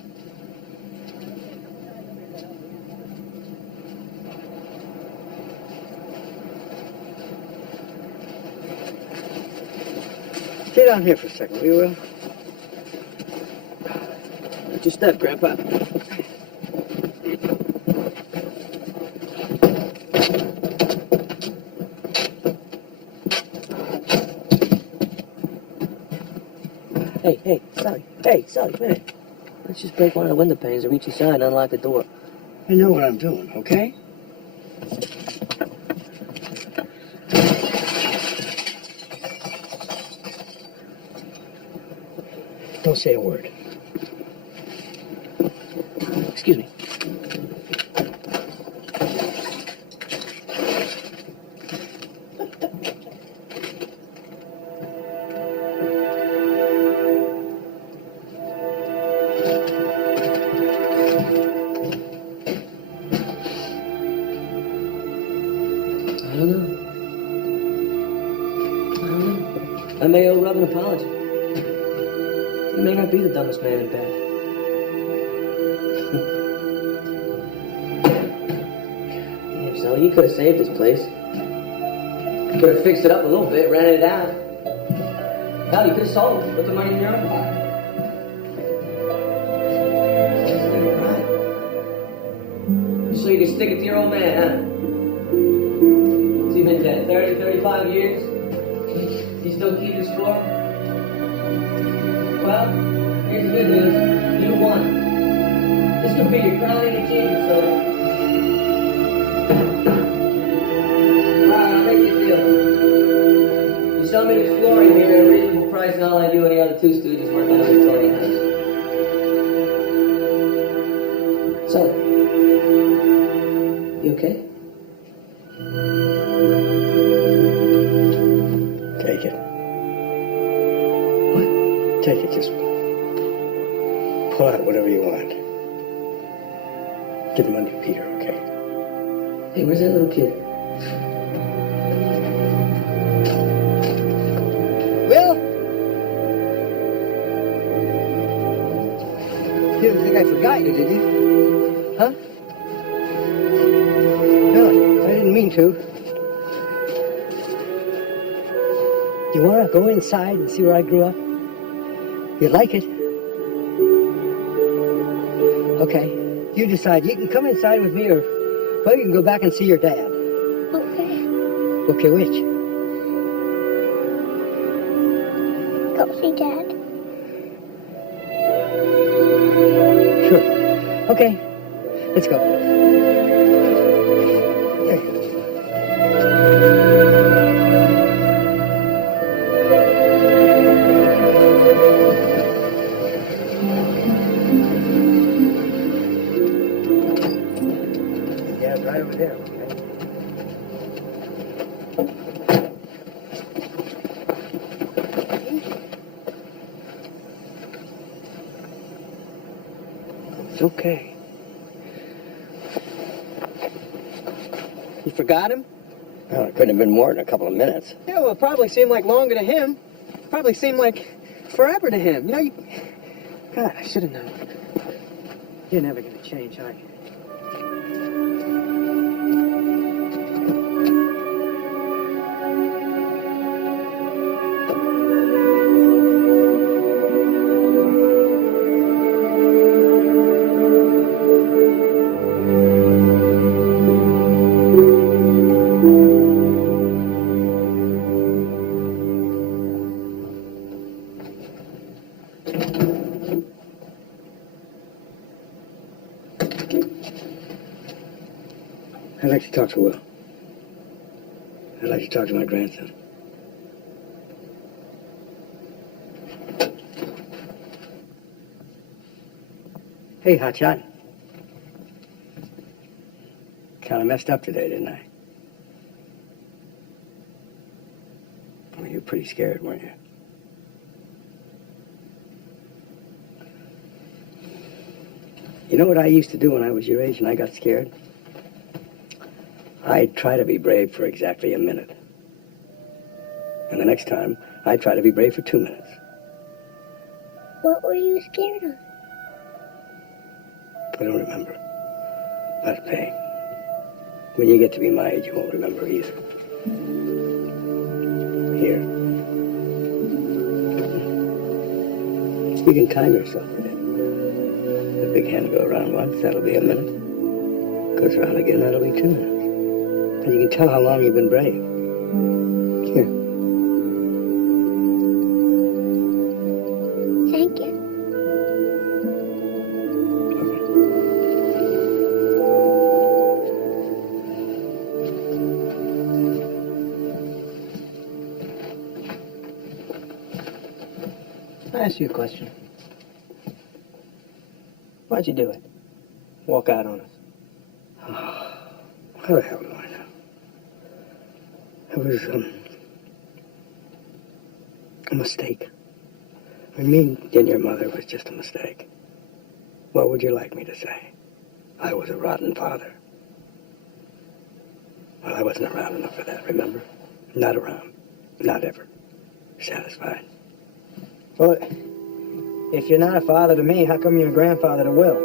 Stay down here for a second, will you, Will? Watch your step, Grandpa. Hey, Sully. Hey, Sully, come here. Let's just break one of the window panes and reach inside and unlock the door. I know what I'm doing, okay? Don't say a word. Excuse me. I don't know. I may owe Rob an apology. He may not be the dumbest man in bed. Damn, Sally, you could have saved this place. You could have fixed it up a little bit, rented it out. Hell, you could have sold it, put the money in your own pocket. So you can stick it to your old man, huh? He's been dead 30, 35 years. Does he still keep his score? Well, here's the good news. You won. This could be your crowning achievement, so. Alright, I'll make you a deal. You sell me this flooring here at a reasonable price, and I'll let you and the other 2 stooges work on the Victorian house. So, you okay? Take it. What? Take it, just pull out whatever you want. Give the money to Peter, okay? Hey, where's that little kid? Will? You didn't think I forgot you, did you? Huh? No, I didn't mean to. You want to go inside and see where I grew up? You like it? Okay, you decide. You can come inside with me, or well, you can go back and see your dad. Okay. Okay, which? Go see Dad. Sure. Okay, let's go. There you go. It's okay. You forgot him? Well, it couldn't have been more than a couple of minutes. Yeah, well, it probably seemed like longer to him. Probably seemed like forever to him. You know, God, I should have known. You're never going to change, are you? I'd like to talk to Will. I'd like to talk to my grandson. Hey, Hotshot. Kind of messed up today, didn't I? Well, you were pretty scared, weren't you? You know what I used to do when I was your age and I got scared? I'd try to be brave for exactly a minute. And the next time, I'd try to be brave for 2 minutes. What were you scared of? I don't remember. But hey, when you get to be my age, you won't remember either. Here. You can time yourself with it. The big hand will go around once, that'll be a minute. Goes around again, that'll be 2 minutes. And you can tell how long you've been brave. Here. Thank you. Can I ask you a question? Why'd you do it? Walk out on us. How the hell do I know? It was, a mistake. I mean, me and your mother was just a mistake. What would you like me to say? I was a rotten father. Well, I wasn't around enough for that, remember? Not around. Not ever. Satisfied. Well, if you're not a father to me, how come you're a grandfather to Will?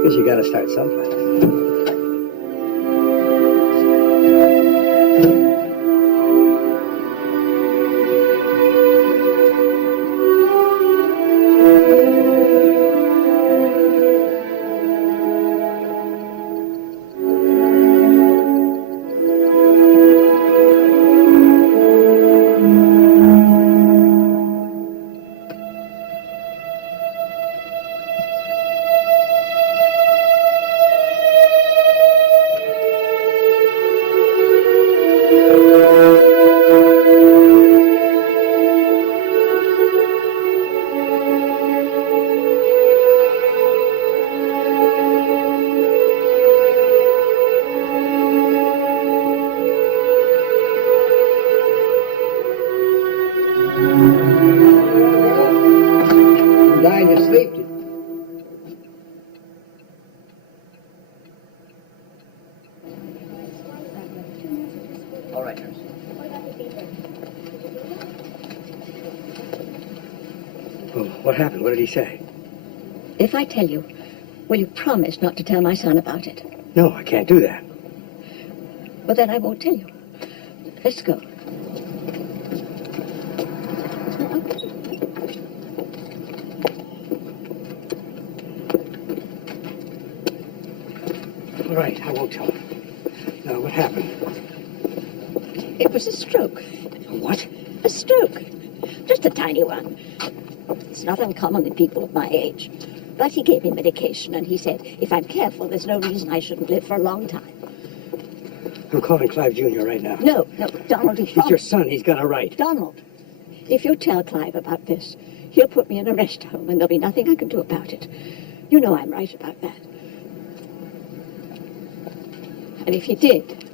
Because you gotta start someplace. Dying to sleep. All right, nurse. Well, what happened? What did he say? If I tell you, will you promise not to tell my son about it? No, I can't do that. Well, then I won't tell you. Let's go. All right, I won't tell him. Now, what happened? It was a stroke. A what? A stroke. Just a tiny one. It's not uncommon in people of my age. But he gave me medication, and he said, if I'm careful, there's no reason I shouldn't live for a long time. I'm calling Clive Jr. right now. No, Donald, He's your son. He's got a right. Donald, if you tell Clive about this, he'll put me in a rest home, and there'll be nothing I can do about it. You know I'm right about that. And if he did,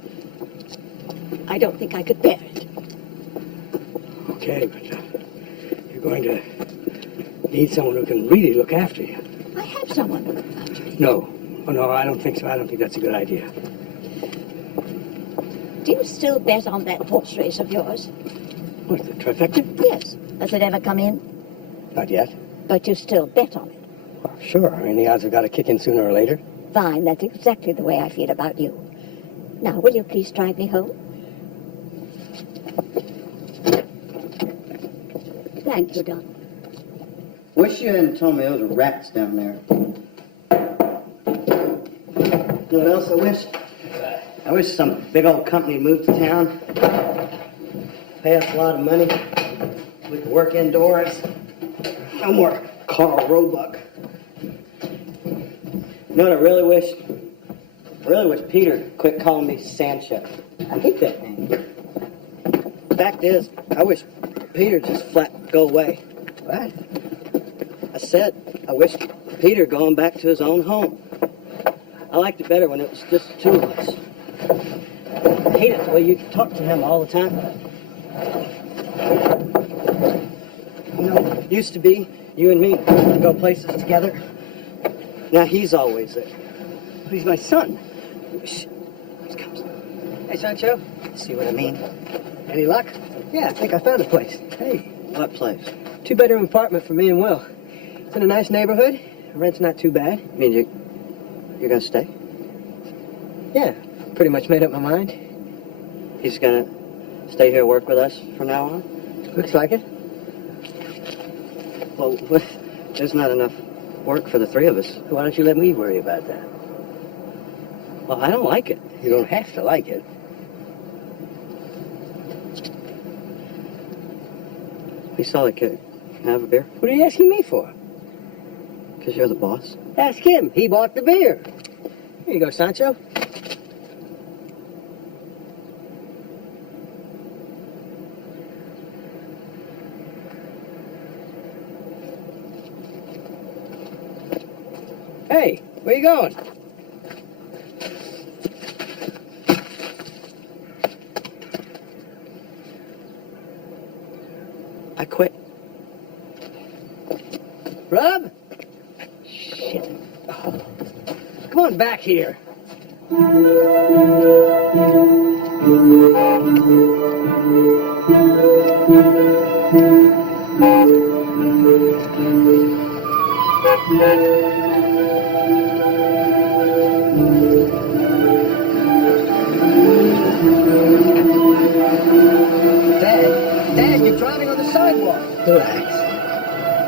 I don't think I could bear it. Okay, but you're going to need someone who can really look after you. I have someone to look after me. No. Oh, no, I don't think so. I don't think that's a good idea. Do you still bet on that horse race of yours? What, the trifecta? Yes. Has it ever come in? Not yet. But you still bet on it. Well, sure. I mean, the odds have got to kick in sooner or later. Fine. That's exactly the way I feel about you. Now, will you please drive me home? Thank you, Don. Wish you hadn't told me those were rats down there. You know what else I wish? I wish some big old company moved to town, pay us a lot of money, we could work indoors. No more Carl Roebuck. You know what I really wish? I really wish Peter quit calling me Sancho. I hate that name. Fact is, I wish Peter just flat go away. What? I said, I wish Peter going back to his own home. I liked it better when it was just the two of us. I hate it the way you talk to him all the time. You know, it used to be you and me would go places together. Now he's always there. He's my son. Shh. Here he comes. Hey, Sancho. See what I mean? Any luck? Yeah, I think I found a place. Hey, What place? 2-bedroom apartment for me and Will. It's in a nice neighborhood. Rent's not too bad. I mean, you're gonna stay? Yeah, pretty much made up my mind. He's gonna stay here, work with us from now on? Looks like it. Well, there's not enough work for the three of us. Why don't you let me worry about that? Well, I don't like it. You don't have to like it. We saw the kid. Can I have a beer? What are you asking me for? Because you're the boss. Ask him. He bought the beer. Here you go, Sancho. Hey, where you going? I quit. Rob? Shit. Oh. Come on back here. Dad, you're driving on the sidewalk. Relax.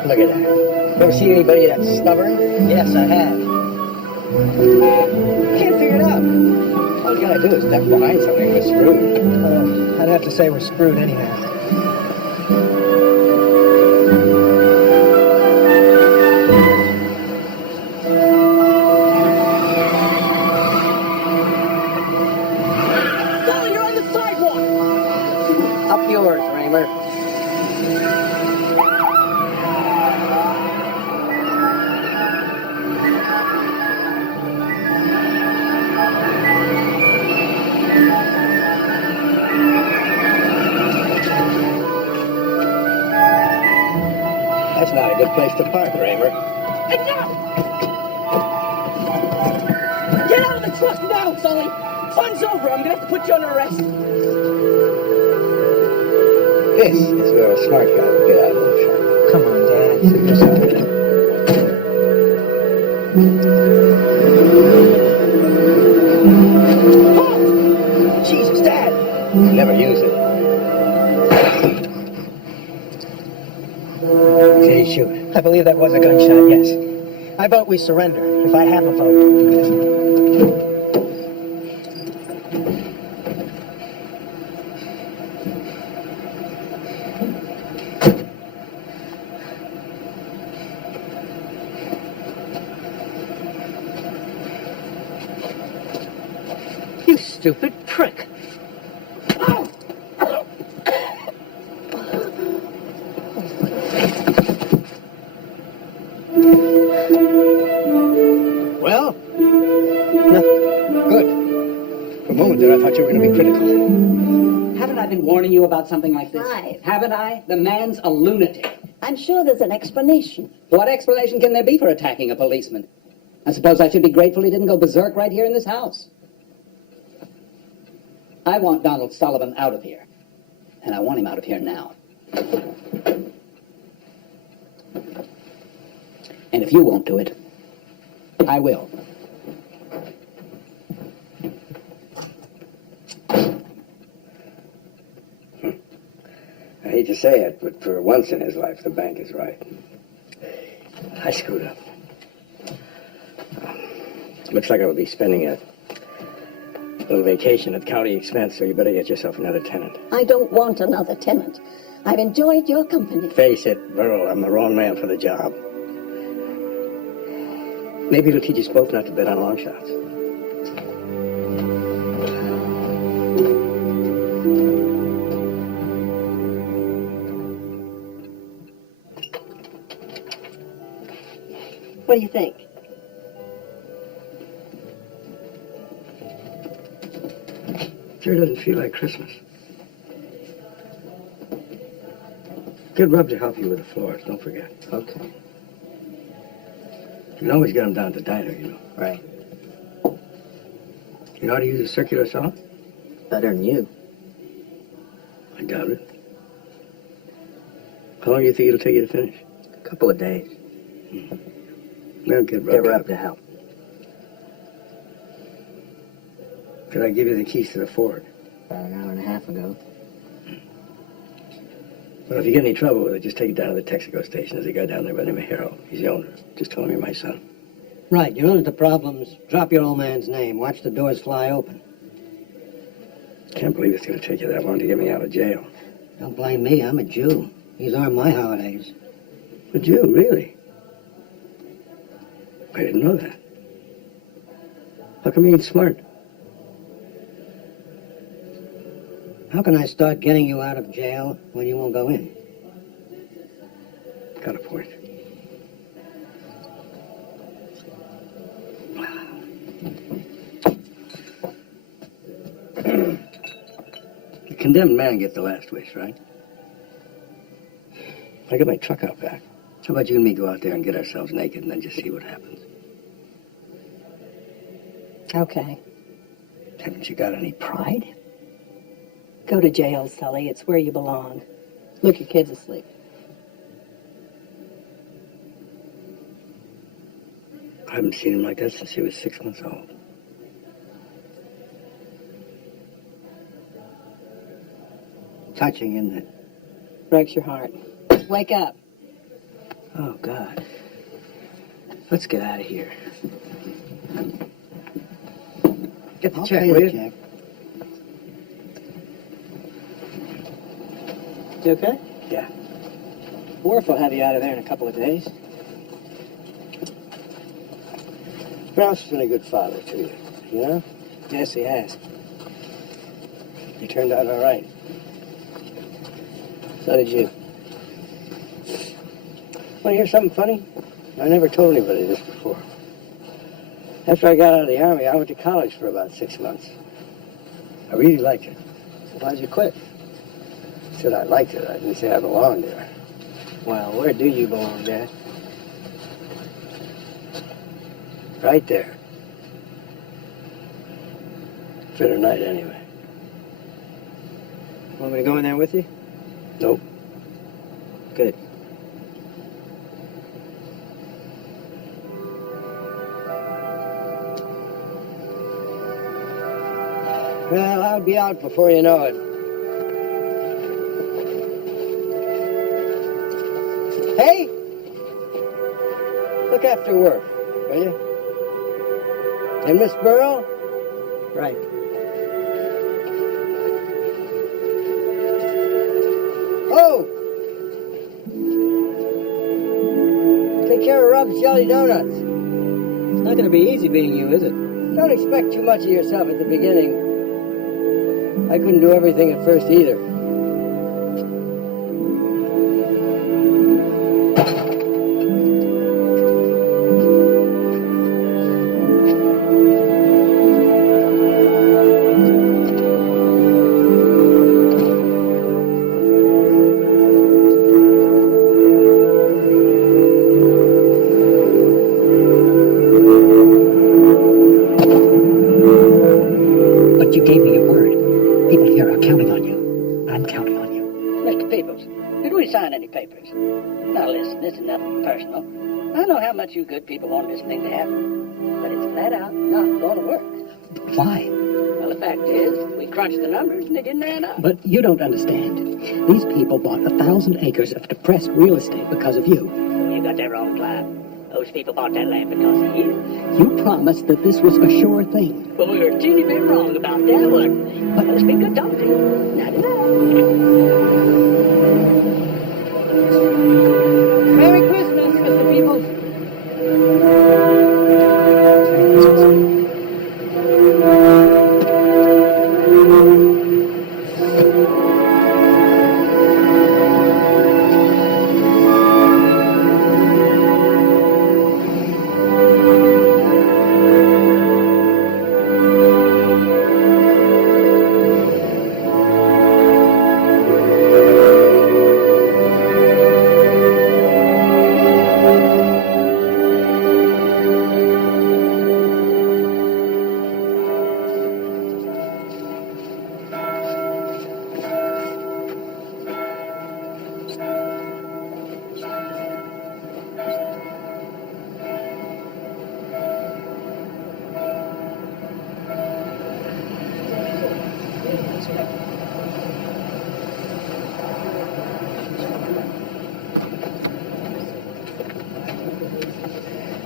Look at that. You ever seen anybody that stubborn? Yes, I have. Can't figure it out. All you gotta do is duck behind something and get screwed. I'd have to say we're screwed anyhow. Sully, you're on the sidewalk! Up yours, Raymer. That's not a good place to park, Raymer. Get out of the truck now, Sully! Fun's over. I'm gonna have to put you under arrest. This is where a smart guy would get out of the truck. Come on, Dad. Sit yourself. Halt! Jesus, Dad! Never use it. Did he shoot? I believe that was a gunshot, yes. I vote we surrender, if I have a vote. You stupid prick. Well? Good. For a moment there, I thought you were going to be critical. Haven't I been warning you about something like this? Clive. Haven't I? The man's a lunatic. I'm sure there's an explanation. What explanation can there be for attacking a policeman? I suppose I should be grateful he didn't go berserk right here in this house. I want Donald Sullivan out of here. And I want him out of here now. And if you won't do it, I will. I hate to say it, but for once in his life, the bank is right. I screwed up. Looks like I will be spending a little vacation at county expense, so you better get yourself another tenant. I don't want another tenant. I've enjoyed your company. Face it, Burl, I'm the wrong man for the job. Maybe it'll teach us both not to bet on long shots. What do you think? Sure doesn't feel like Christmas. Good rub to help you with the floors, don't forget. Okay. You can always get them down at the diner, you know. Right. You know how to use a circular saw? Better than you. I doubt it. How long do you think it'll take you to finish? A couple of days. Well, get rubbed Get up. rubbed to help. Could I give you the keys to the Ford? About an hour and a half ago. Well, if you get any trouble with it, just take it down to the Texaco station. There's a guy down there by the name of Harold. He's the owner. Just tell him you're my son. Right, you run into problems, drop your old man's name. Watch the doors fly open. Can't believe it's going to take you that long to get me out of jail. Don't blame me, I'm a Jew. These aren't my holidays. A Jew, really? I didn't know that. How come you ain't smart? How can I start getting you out of jail when you won't go in? Got a point. The condemned man gets the last wish, right? I got my truck out back. How about you and me go out there and get ourselves naked and then just see what happens? Okay. Haven't you got any pride? Go to jail, Sully. It's where you belong. Look, your kid's asleep. I haven't seen him like that since he was 6 months old. Touching, isn't it? Breaks your heart. Wake up. Oh, God. Let's get out of here. Get the I'll check, pay will the you? check. You okay? Yeah. Worf will have you out of there in a couple of days. Ralph's been a good father to you, you know? Yes, he has. He turned out all right. So did you. Want to hear something funny? I never told anybody this before. After I got out of the Army, I went to college for about 6 months. I really liked it. Why'd you quit? I said I liked it. I didn't say I belonged there. Well, where do you belong, Dad? Right there. For tonight, anyway. Want me to go in there with you? Nope. Good. Well, I'll be out before you know it. Hey! Look after work, will you? And Miss Burl? Right. Oh! Take care of Rob's Jelly Donuts. It's not going to be easy being you, is it? Don't expect too much of yourself at the beginning. I couldn't do everything at first either. me sign any papers. Now listen, this is nothing personal. I know how much you good people want this thing to happen, but it's flat out not going to work. Why? Well, the fact is, we crunched the numbers and they didn't add up. But you don't understand. These people bought 1,000 acres of depressed real estate because of you. You got that wrong, Clive. Those people bought that land because of you. You promised that this was a sure thing. But we were a teeny bit wrong about that, weren't we? But it's been good talking to you. Merry Christmas, Mr. Peoples.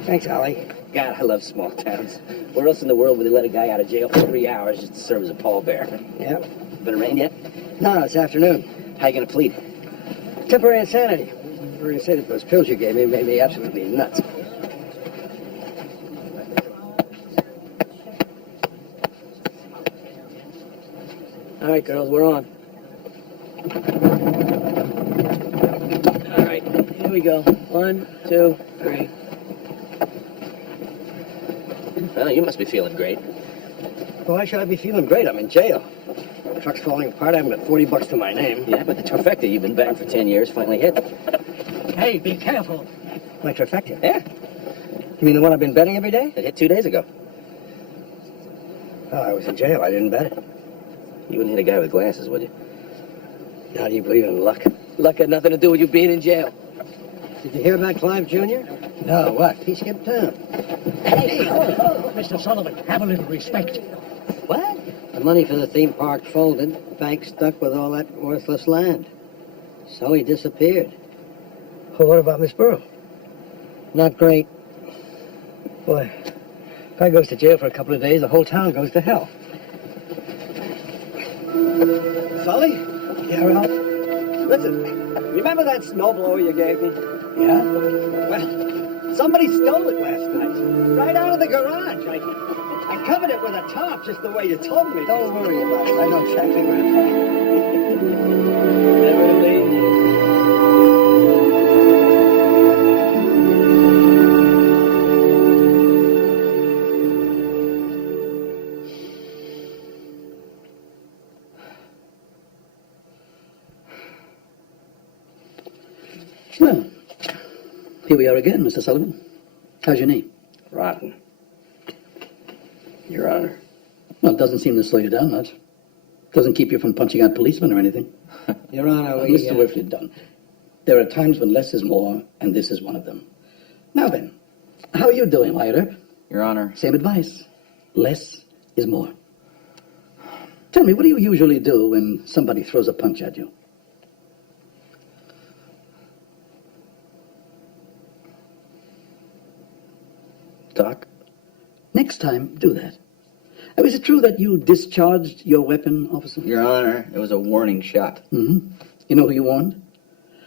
Thanks, Ollie. God, I love small towns. Where else in the world would they let a guy out of jail for 3 hours just to serve as a pallbearer? Yep. Been rain yet? No, it's afternoon. How you gonna plead? Temporary insanity. You were going to say that those pills you gave me made me absolutely nuts. All right, girls, we're on. All right, here we go. 1, 2, 3. Well, you must be feeling great. Why should I be feeling great? I'm in jail. The truck's falling apart. I haven't got 40 bucks to my name. Yeah, but the trifecta you've been back for 10 years finally hit. Hey, be careful. My trifecta? Yeah, You mean the one I've been betting every day? it hit 2 days ago. Oh, I was in jail. I didn't bet it. You wouldn't hit a guy with glasses, would you? Now, do you believe in luck? Luck had nothing to do with you being in jail. Did you hear about Clive Jr.? No, what? He skipped town. Mr. Sullivan, have a little respect. What? The money for the theme park folded. Bank stuck with all that worthless land. So he disappeared. Well, what about Miss Burrow? Not great. Boy, if I goes to jail for a couple of days, the whole town goes to hell. Sully? Yeah, Ralph? Listen, remember that snowblower you gave me? Yeah? Well, somebody stole it last night. Right out of the garage. I covered it with a tarp just the way you told me. Don't worry about it. I know exactly where to find it. Never in a million years. Well, here we are again, Mr. Sullivan. How's your knee? Rotten. Your Honor. Well, it doesn't seem to slow you down much. Doesn't keep you from punching out policemen or anything. Your Honor, Mr. Whiffley, Dunn, there are times when less is more, and this is one of them. Now then, how are you doing, Wyatt Earp? Your Honor. Same advice. Less is more. Tell me, what do you usually do when somebody throws a punch at you? Doc? Next time, do that. Now, is it true that you discharged your weapon, officer? Your Honor, it was a warning shot. Mm-hmm. You know who you warned?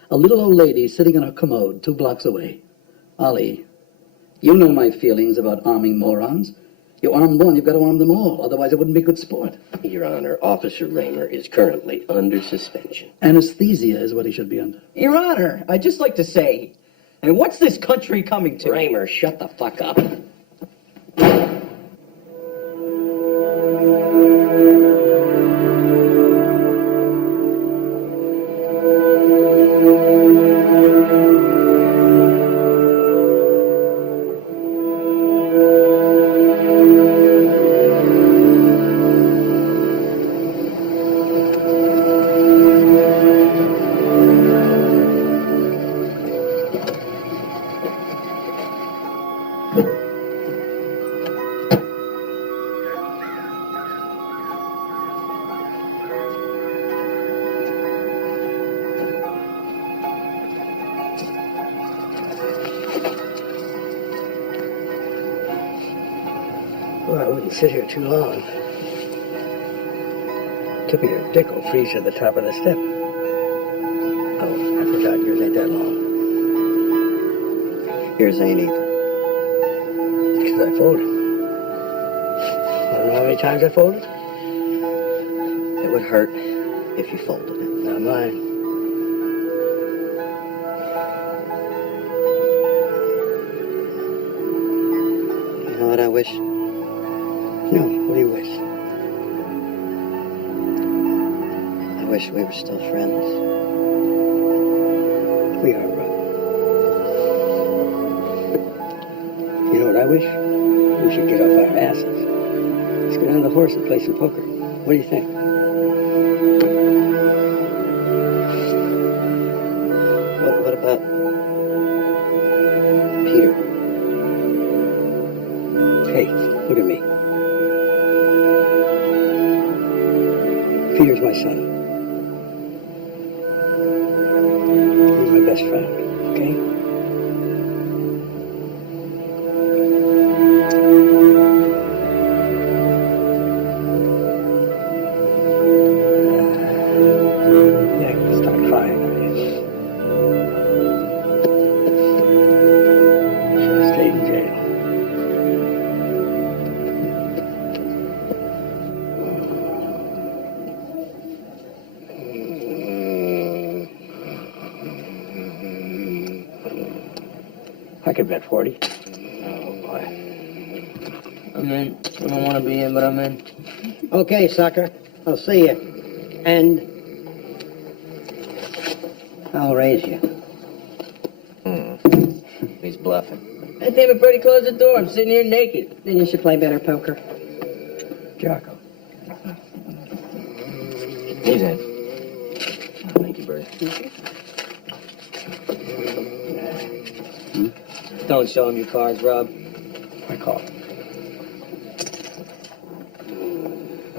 A little old lady sitting on her commode 2 blocks away. Ollie, you know my feelings about arming morons. You arm one, you've got to arm them all. Otherwise, it wouldn't be good sport. Your Honor, Officer Raymer is currently under suspension. Anesthesia is what he should be under. Your Honor, I'd just like to say, I mean, what's this country coming to? Raymer, shut the fuck up. sit here too long. Tip of your dick will freeze at the top of the step. Oh, I forgot. Yours ain't that long. Yours ain't either. Because I folded. Want to know how many times I folded? It would hurt if you folded it. Not mine. You know what I wish? No, what do you wish? I wish we were still friends. We are, brother. You know what I wish? We should get off our asses. Let's go down to the horse and play some poker. What do you think? What about Peter? Hey, look at me. Peter's my son. He's my best friend, okay? Yeah, stop crying. Should have stayed in jail. I could bet 40. Oh, boy. I'm in. I don't want to be in, but I'm in. Okay, sucker. I'll see you. And I'll raise you. He's bluffing. Hey, damn it, Bertie, close the door. I'm sitting here naked. Then you should play better poker. Jocko. He's in. Oh, thank you, Bertie. Don't show him your cards, Rob. I call.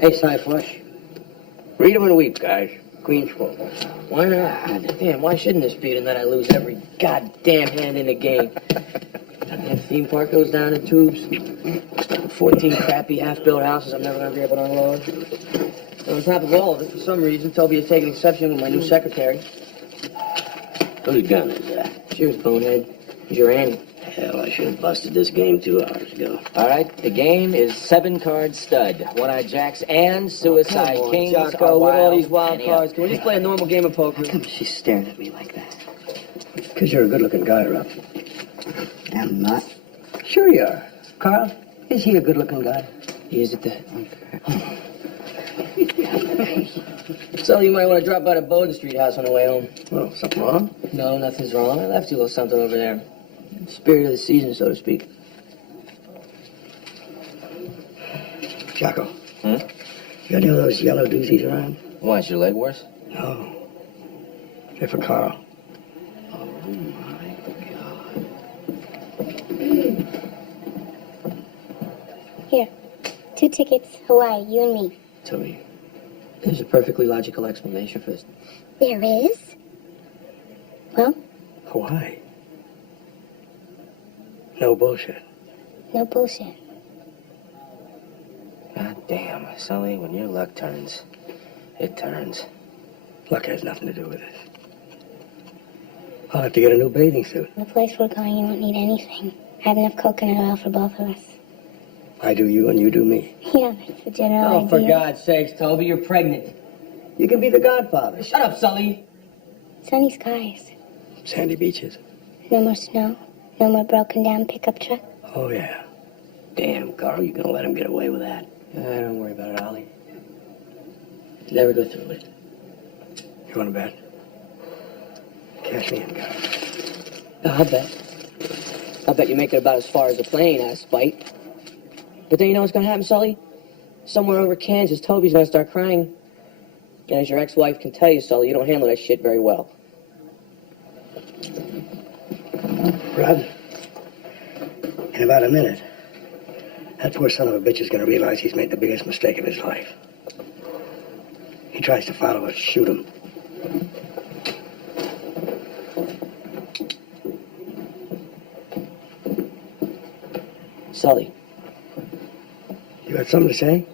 Ace high flush. Read 'em and weep, guys. Queen's full. Why not? Damn, why shouldn't this be that I lose every goddamn hand in the game? That theme park goes down in tubes. 14 crappy half-built houses I'm never going to be able to unload. And on top of all of it, for some reason, Toby has taken exception with my new secretary. Whose gun is that? Cheers, bonehead. It's your Annie. Hell, I should have busted this game 2 hours ago. All right, the game is 7-card stud. One-eyed jacks and suicide Come on, kings Jocko, are with all wild. these wild Any cards. Can we just play a normal game of poker? How come she's staring at me like that? Because you're a good-looking guy, Rob. I'm not. Sure you are. Carl, is he a good-looking guy? He is at that. So you might want to drop by the Bowden Street house on the way home. Well, something wrong? No, nothing's wrong. I left you a little something over there. Spirit of the season, so to speak. Jocko. Hmm? You got any of those yellow doozies around? Why, is your leg worse? No. They're for Carl. Oh, my God. Here, 2 tickets, Hawaii, you and me. Toby, there's a perfectly logical explanation for this. There is? Well, Hawaii. No bullshit. no bullshit. God damn, Sully, when your luck turns, it turns. Luck has nothing to do with it. I'll have to get a new bathing suit. The place we're going, you won't need anything. I have enough coconut oil for both of us. I do you and you do me. Yeah, that's the general Oh, for idea. God's sakes, Toby, you're pregnant. You can be the godfather. Shut up, Sully. Sunny skies. Sandy beaches. No more snow. No more broken down pickup truck. Oh, yeah. Damn, Carl, you gonna let him get away with that? Don't worry about it, Ollie. Never go through it. You want to bet? Cash me in, Carl. I'll bet. I'll bet you make it about as far as the plane, ass spite. But then you know what's gonna happen, Sully? Somewhere over Kansas, Toby's gonna start crying. And as your ex-wife can tell you, Sully, you don't handle that shit very well. Rod, in about a minute, that poor son of a bitch is gonna realize he's made the biggest mistake of his life. He tries to follow us, shoot him. Sully. You got something to say?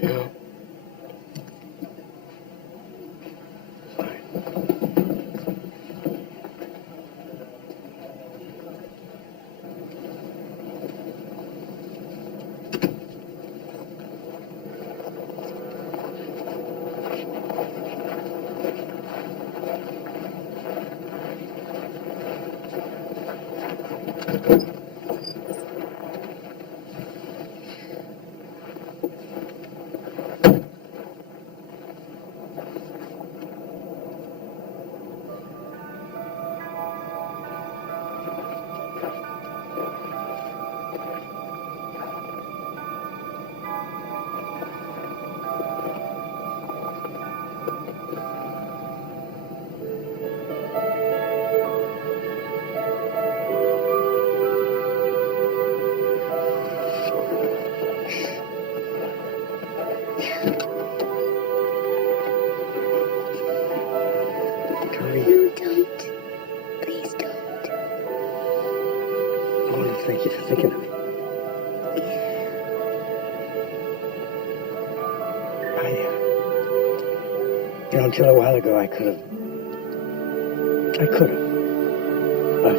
No. No, don't. Please don't. I want to thank you for thinking of me. Until a while ago, I could have. But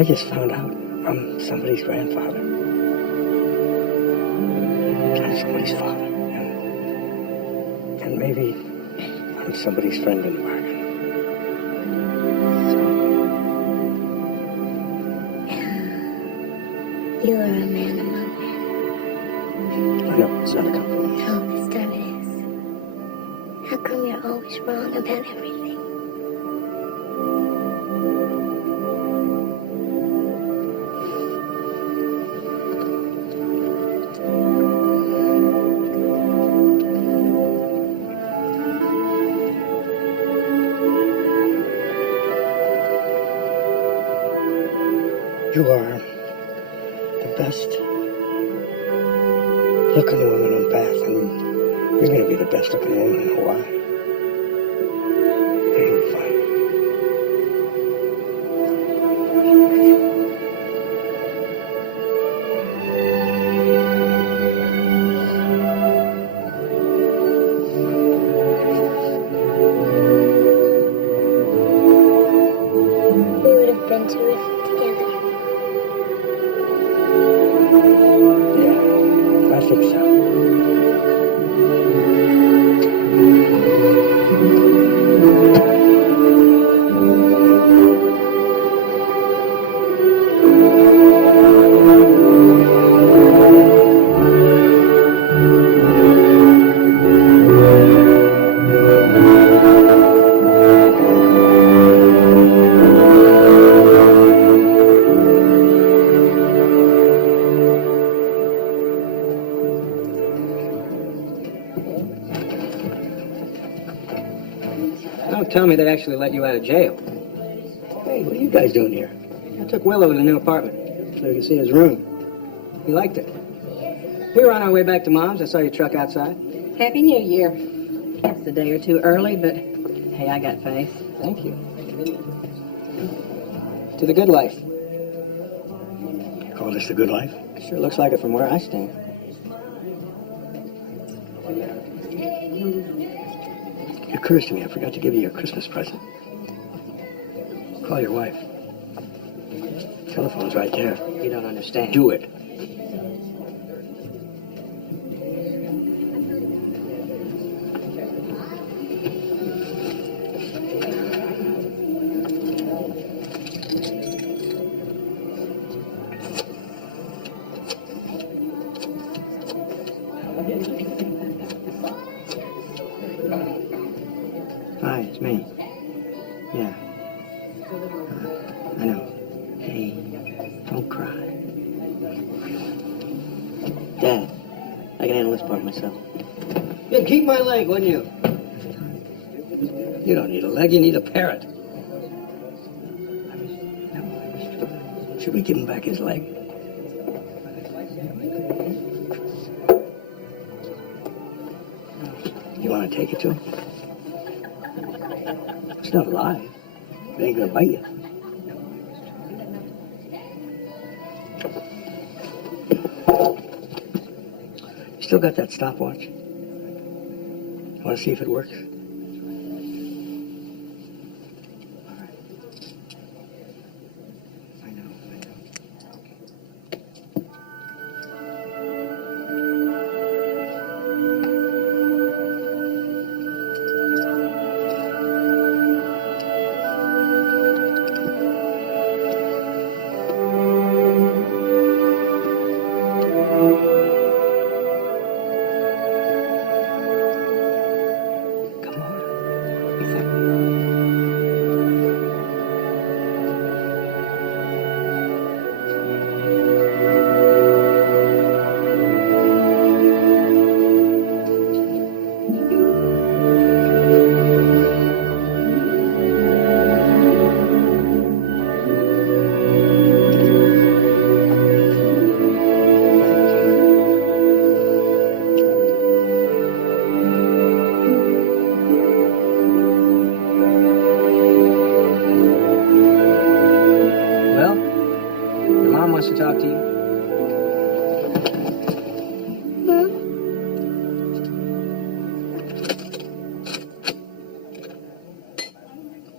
I just found out I'm somebody's grandfather. I'm somebody's father. And maybe I'm somebody's friend in the bargain. You are a man among men. No, it's not a compliment. No, this time it is. How come you're always wrong about everything? You are the best looking woman in Bath, and you're going to be the best looking woman in Hawaii. You're going to be fine. We would have been terrific together. I think so. Don't tell me they actually let you out of jail. Hey, what are you guys doing here? I took Will over to the new apartment so you can see his room. He liked it. We were on our way back to Mom's. I saw your truck outside. Happy New Year. It's a day or two early, but hey, I got faith. Thank you. To the good life. You call this the good life? Sure looks like it from where I stand. It occurs to me I forgot to give you your Christmas present. Call your wife. Telephone's right there. You don't understand. Do it. Hi, it's me. Yeah. I know. Hey, don't cry. Dad, I can handle this part myself. You'd keep my leg, wouldn't you? You don't need a leg, you need a parrot. Should we give him back his leg? You want want to take it to him? It's not alive. It ain't gonna bite you. Still got that stopwatch? Want to see if it works? Well, your mom wants to talk to you.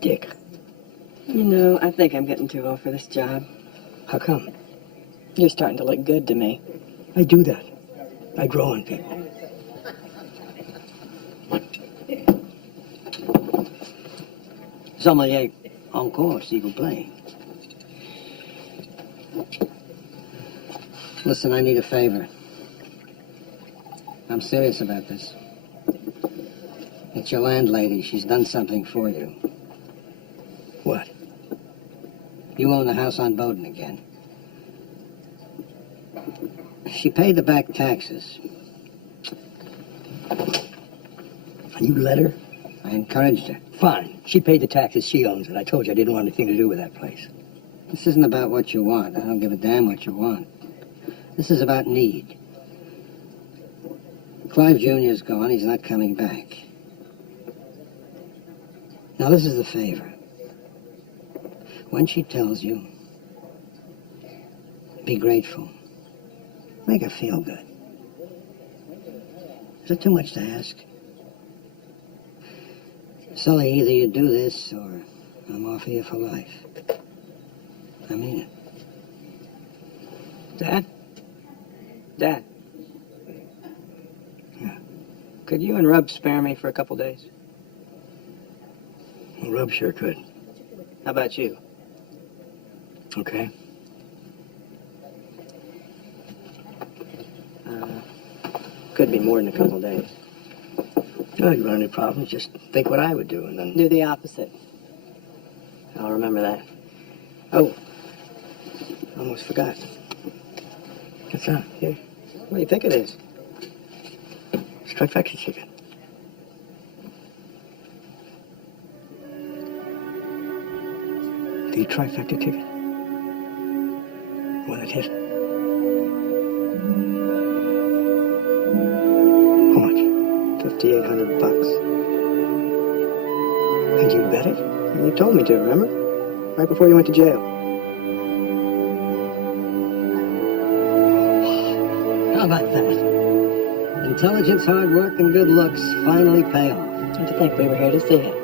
Dick. You know, I think I'm getting too old for this job. How come? You're starting to look good to me. I do that. I grow on people. Sommelier, encore, s'il vous plaît. Listen, I need a favor. I'm serious about this. It's your landlady. She's done something for you. What? You own the house on Bowden again. She paid the back taxes. And you let her? I encouraged her. Fine. She paid the taxes. She owns it. I told you I didn't want anything to do with that place. This isn't about what you want. I don't give a damn what you want. This is about need. Clive Jr.'s gone. He's not coming back. Now, this is the favor. When she tells you, be grateful. Make her feel good. Is it too much to ask? Sully, either you do this or I'm off of you for life. I mean it. Dad? Dad? Yeah. Could you and Rub spare me for a couple days? Well, Rub sure could. How about you? Okay. Could be more than a couple days. No, you run any problems, just think what I would do, and then... Do the opposite. I'll remember that. Oh, almost forgot. What's that? Here. What do you think it is? It's trifecta chicken. The trifecta ticket. One that hit. How much? $5,800. And you bet it? You told me to, remember? Right before you went to jail. How about that? Intelligence, hard work, and good looks finally pay off. And to think we were here to see it.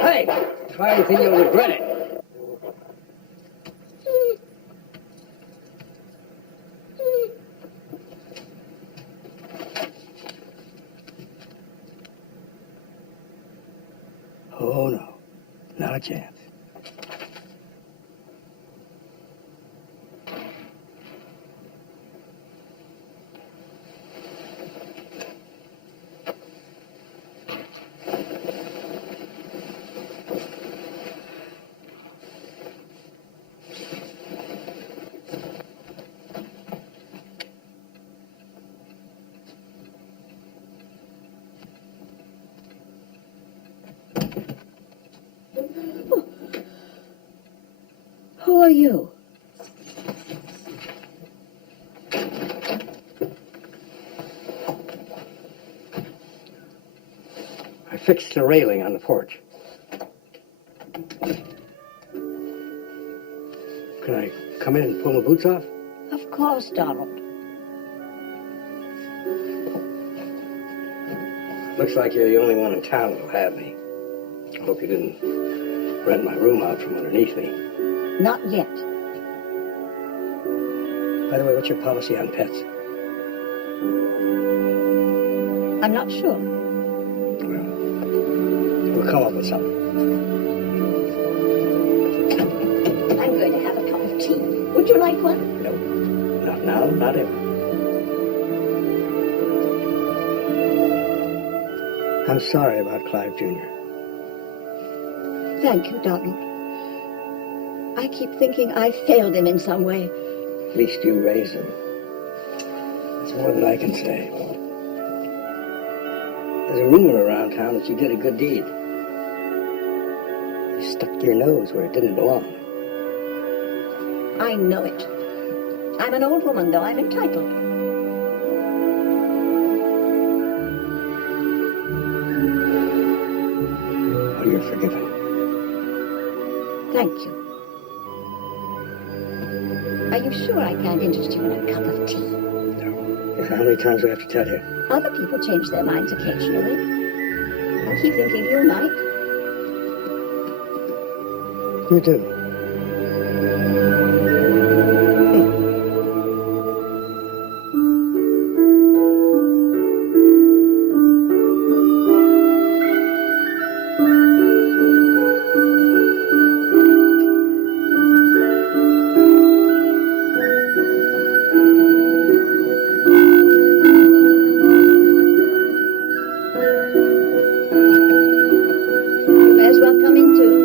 Hey, try anything you'll regret it. Oh, no. Not a chance. Who are you? I fixed the railing on the porch. Can I come in and pull my boots off? Of course, Donald. Looks like you're the only one in town that'll have me. I hope you didn't rent my room out from underneath me. Not yet. By the way, what's your policy on pets? I'm not sure. We'll come up with something. I'm going to have a cup of tea. Would you like one? No. Not now, not ever. I'm sorry about Clive Jr. Thank you, Donald. I keep thinking I failed him in some way. At least you raised him. That's more than I can say. There's a rumor around town that you did a good deed. You stuck your nose where it didn't belong. I know it. I'm an old woman, though. I'm entitled. Oh, you're forgiven. Thank you. Are you sure I can't interest you in a cup of tea? How many times do I have to tell you? Other people change their minds occasionally. I keep thinking you might. You do. You may as well come in too.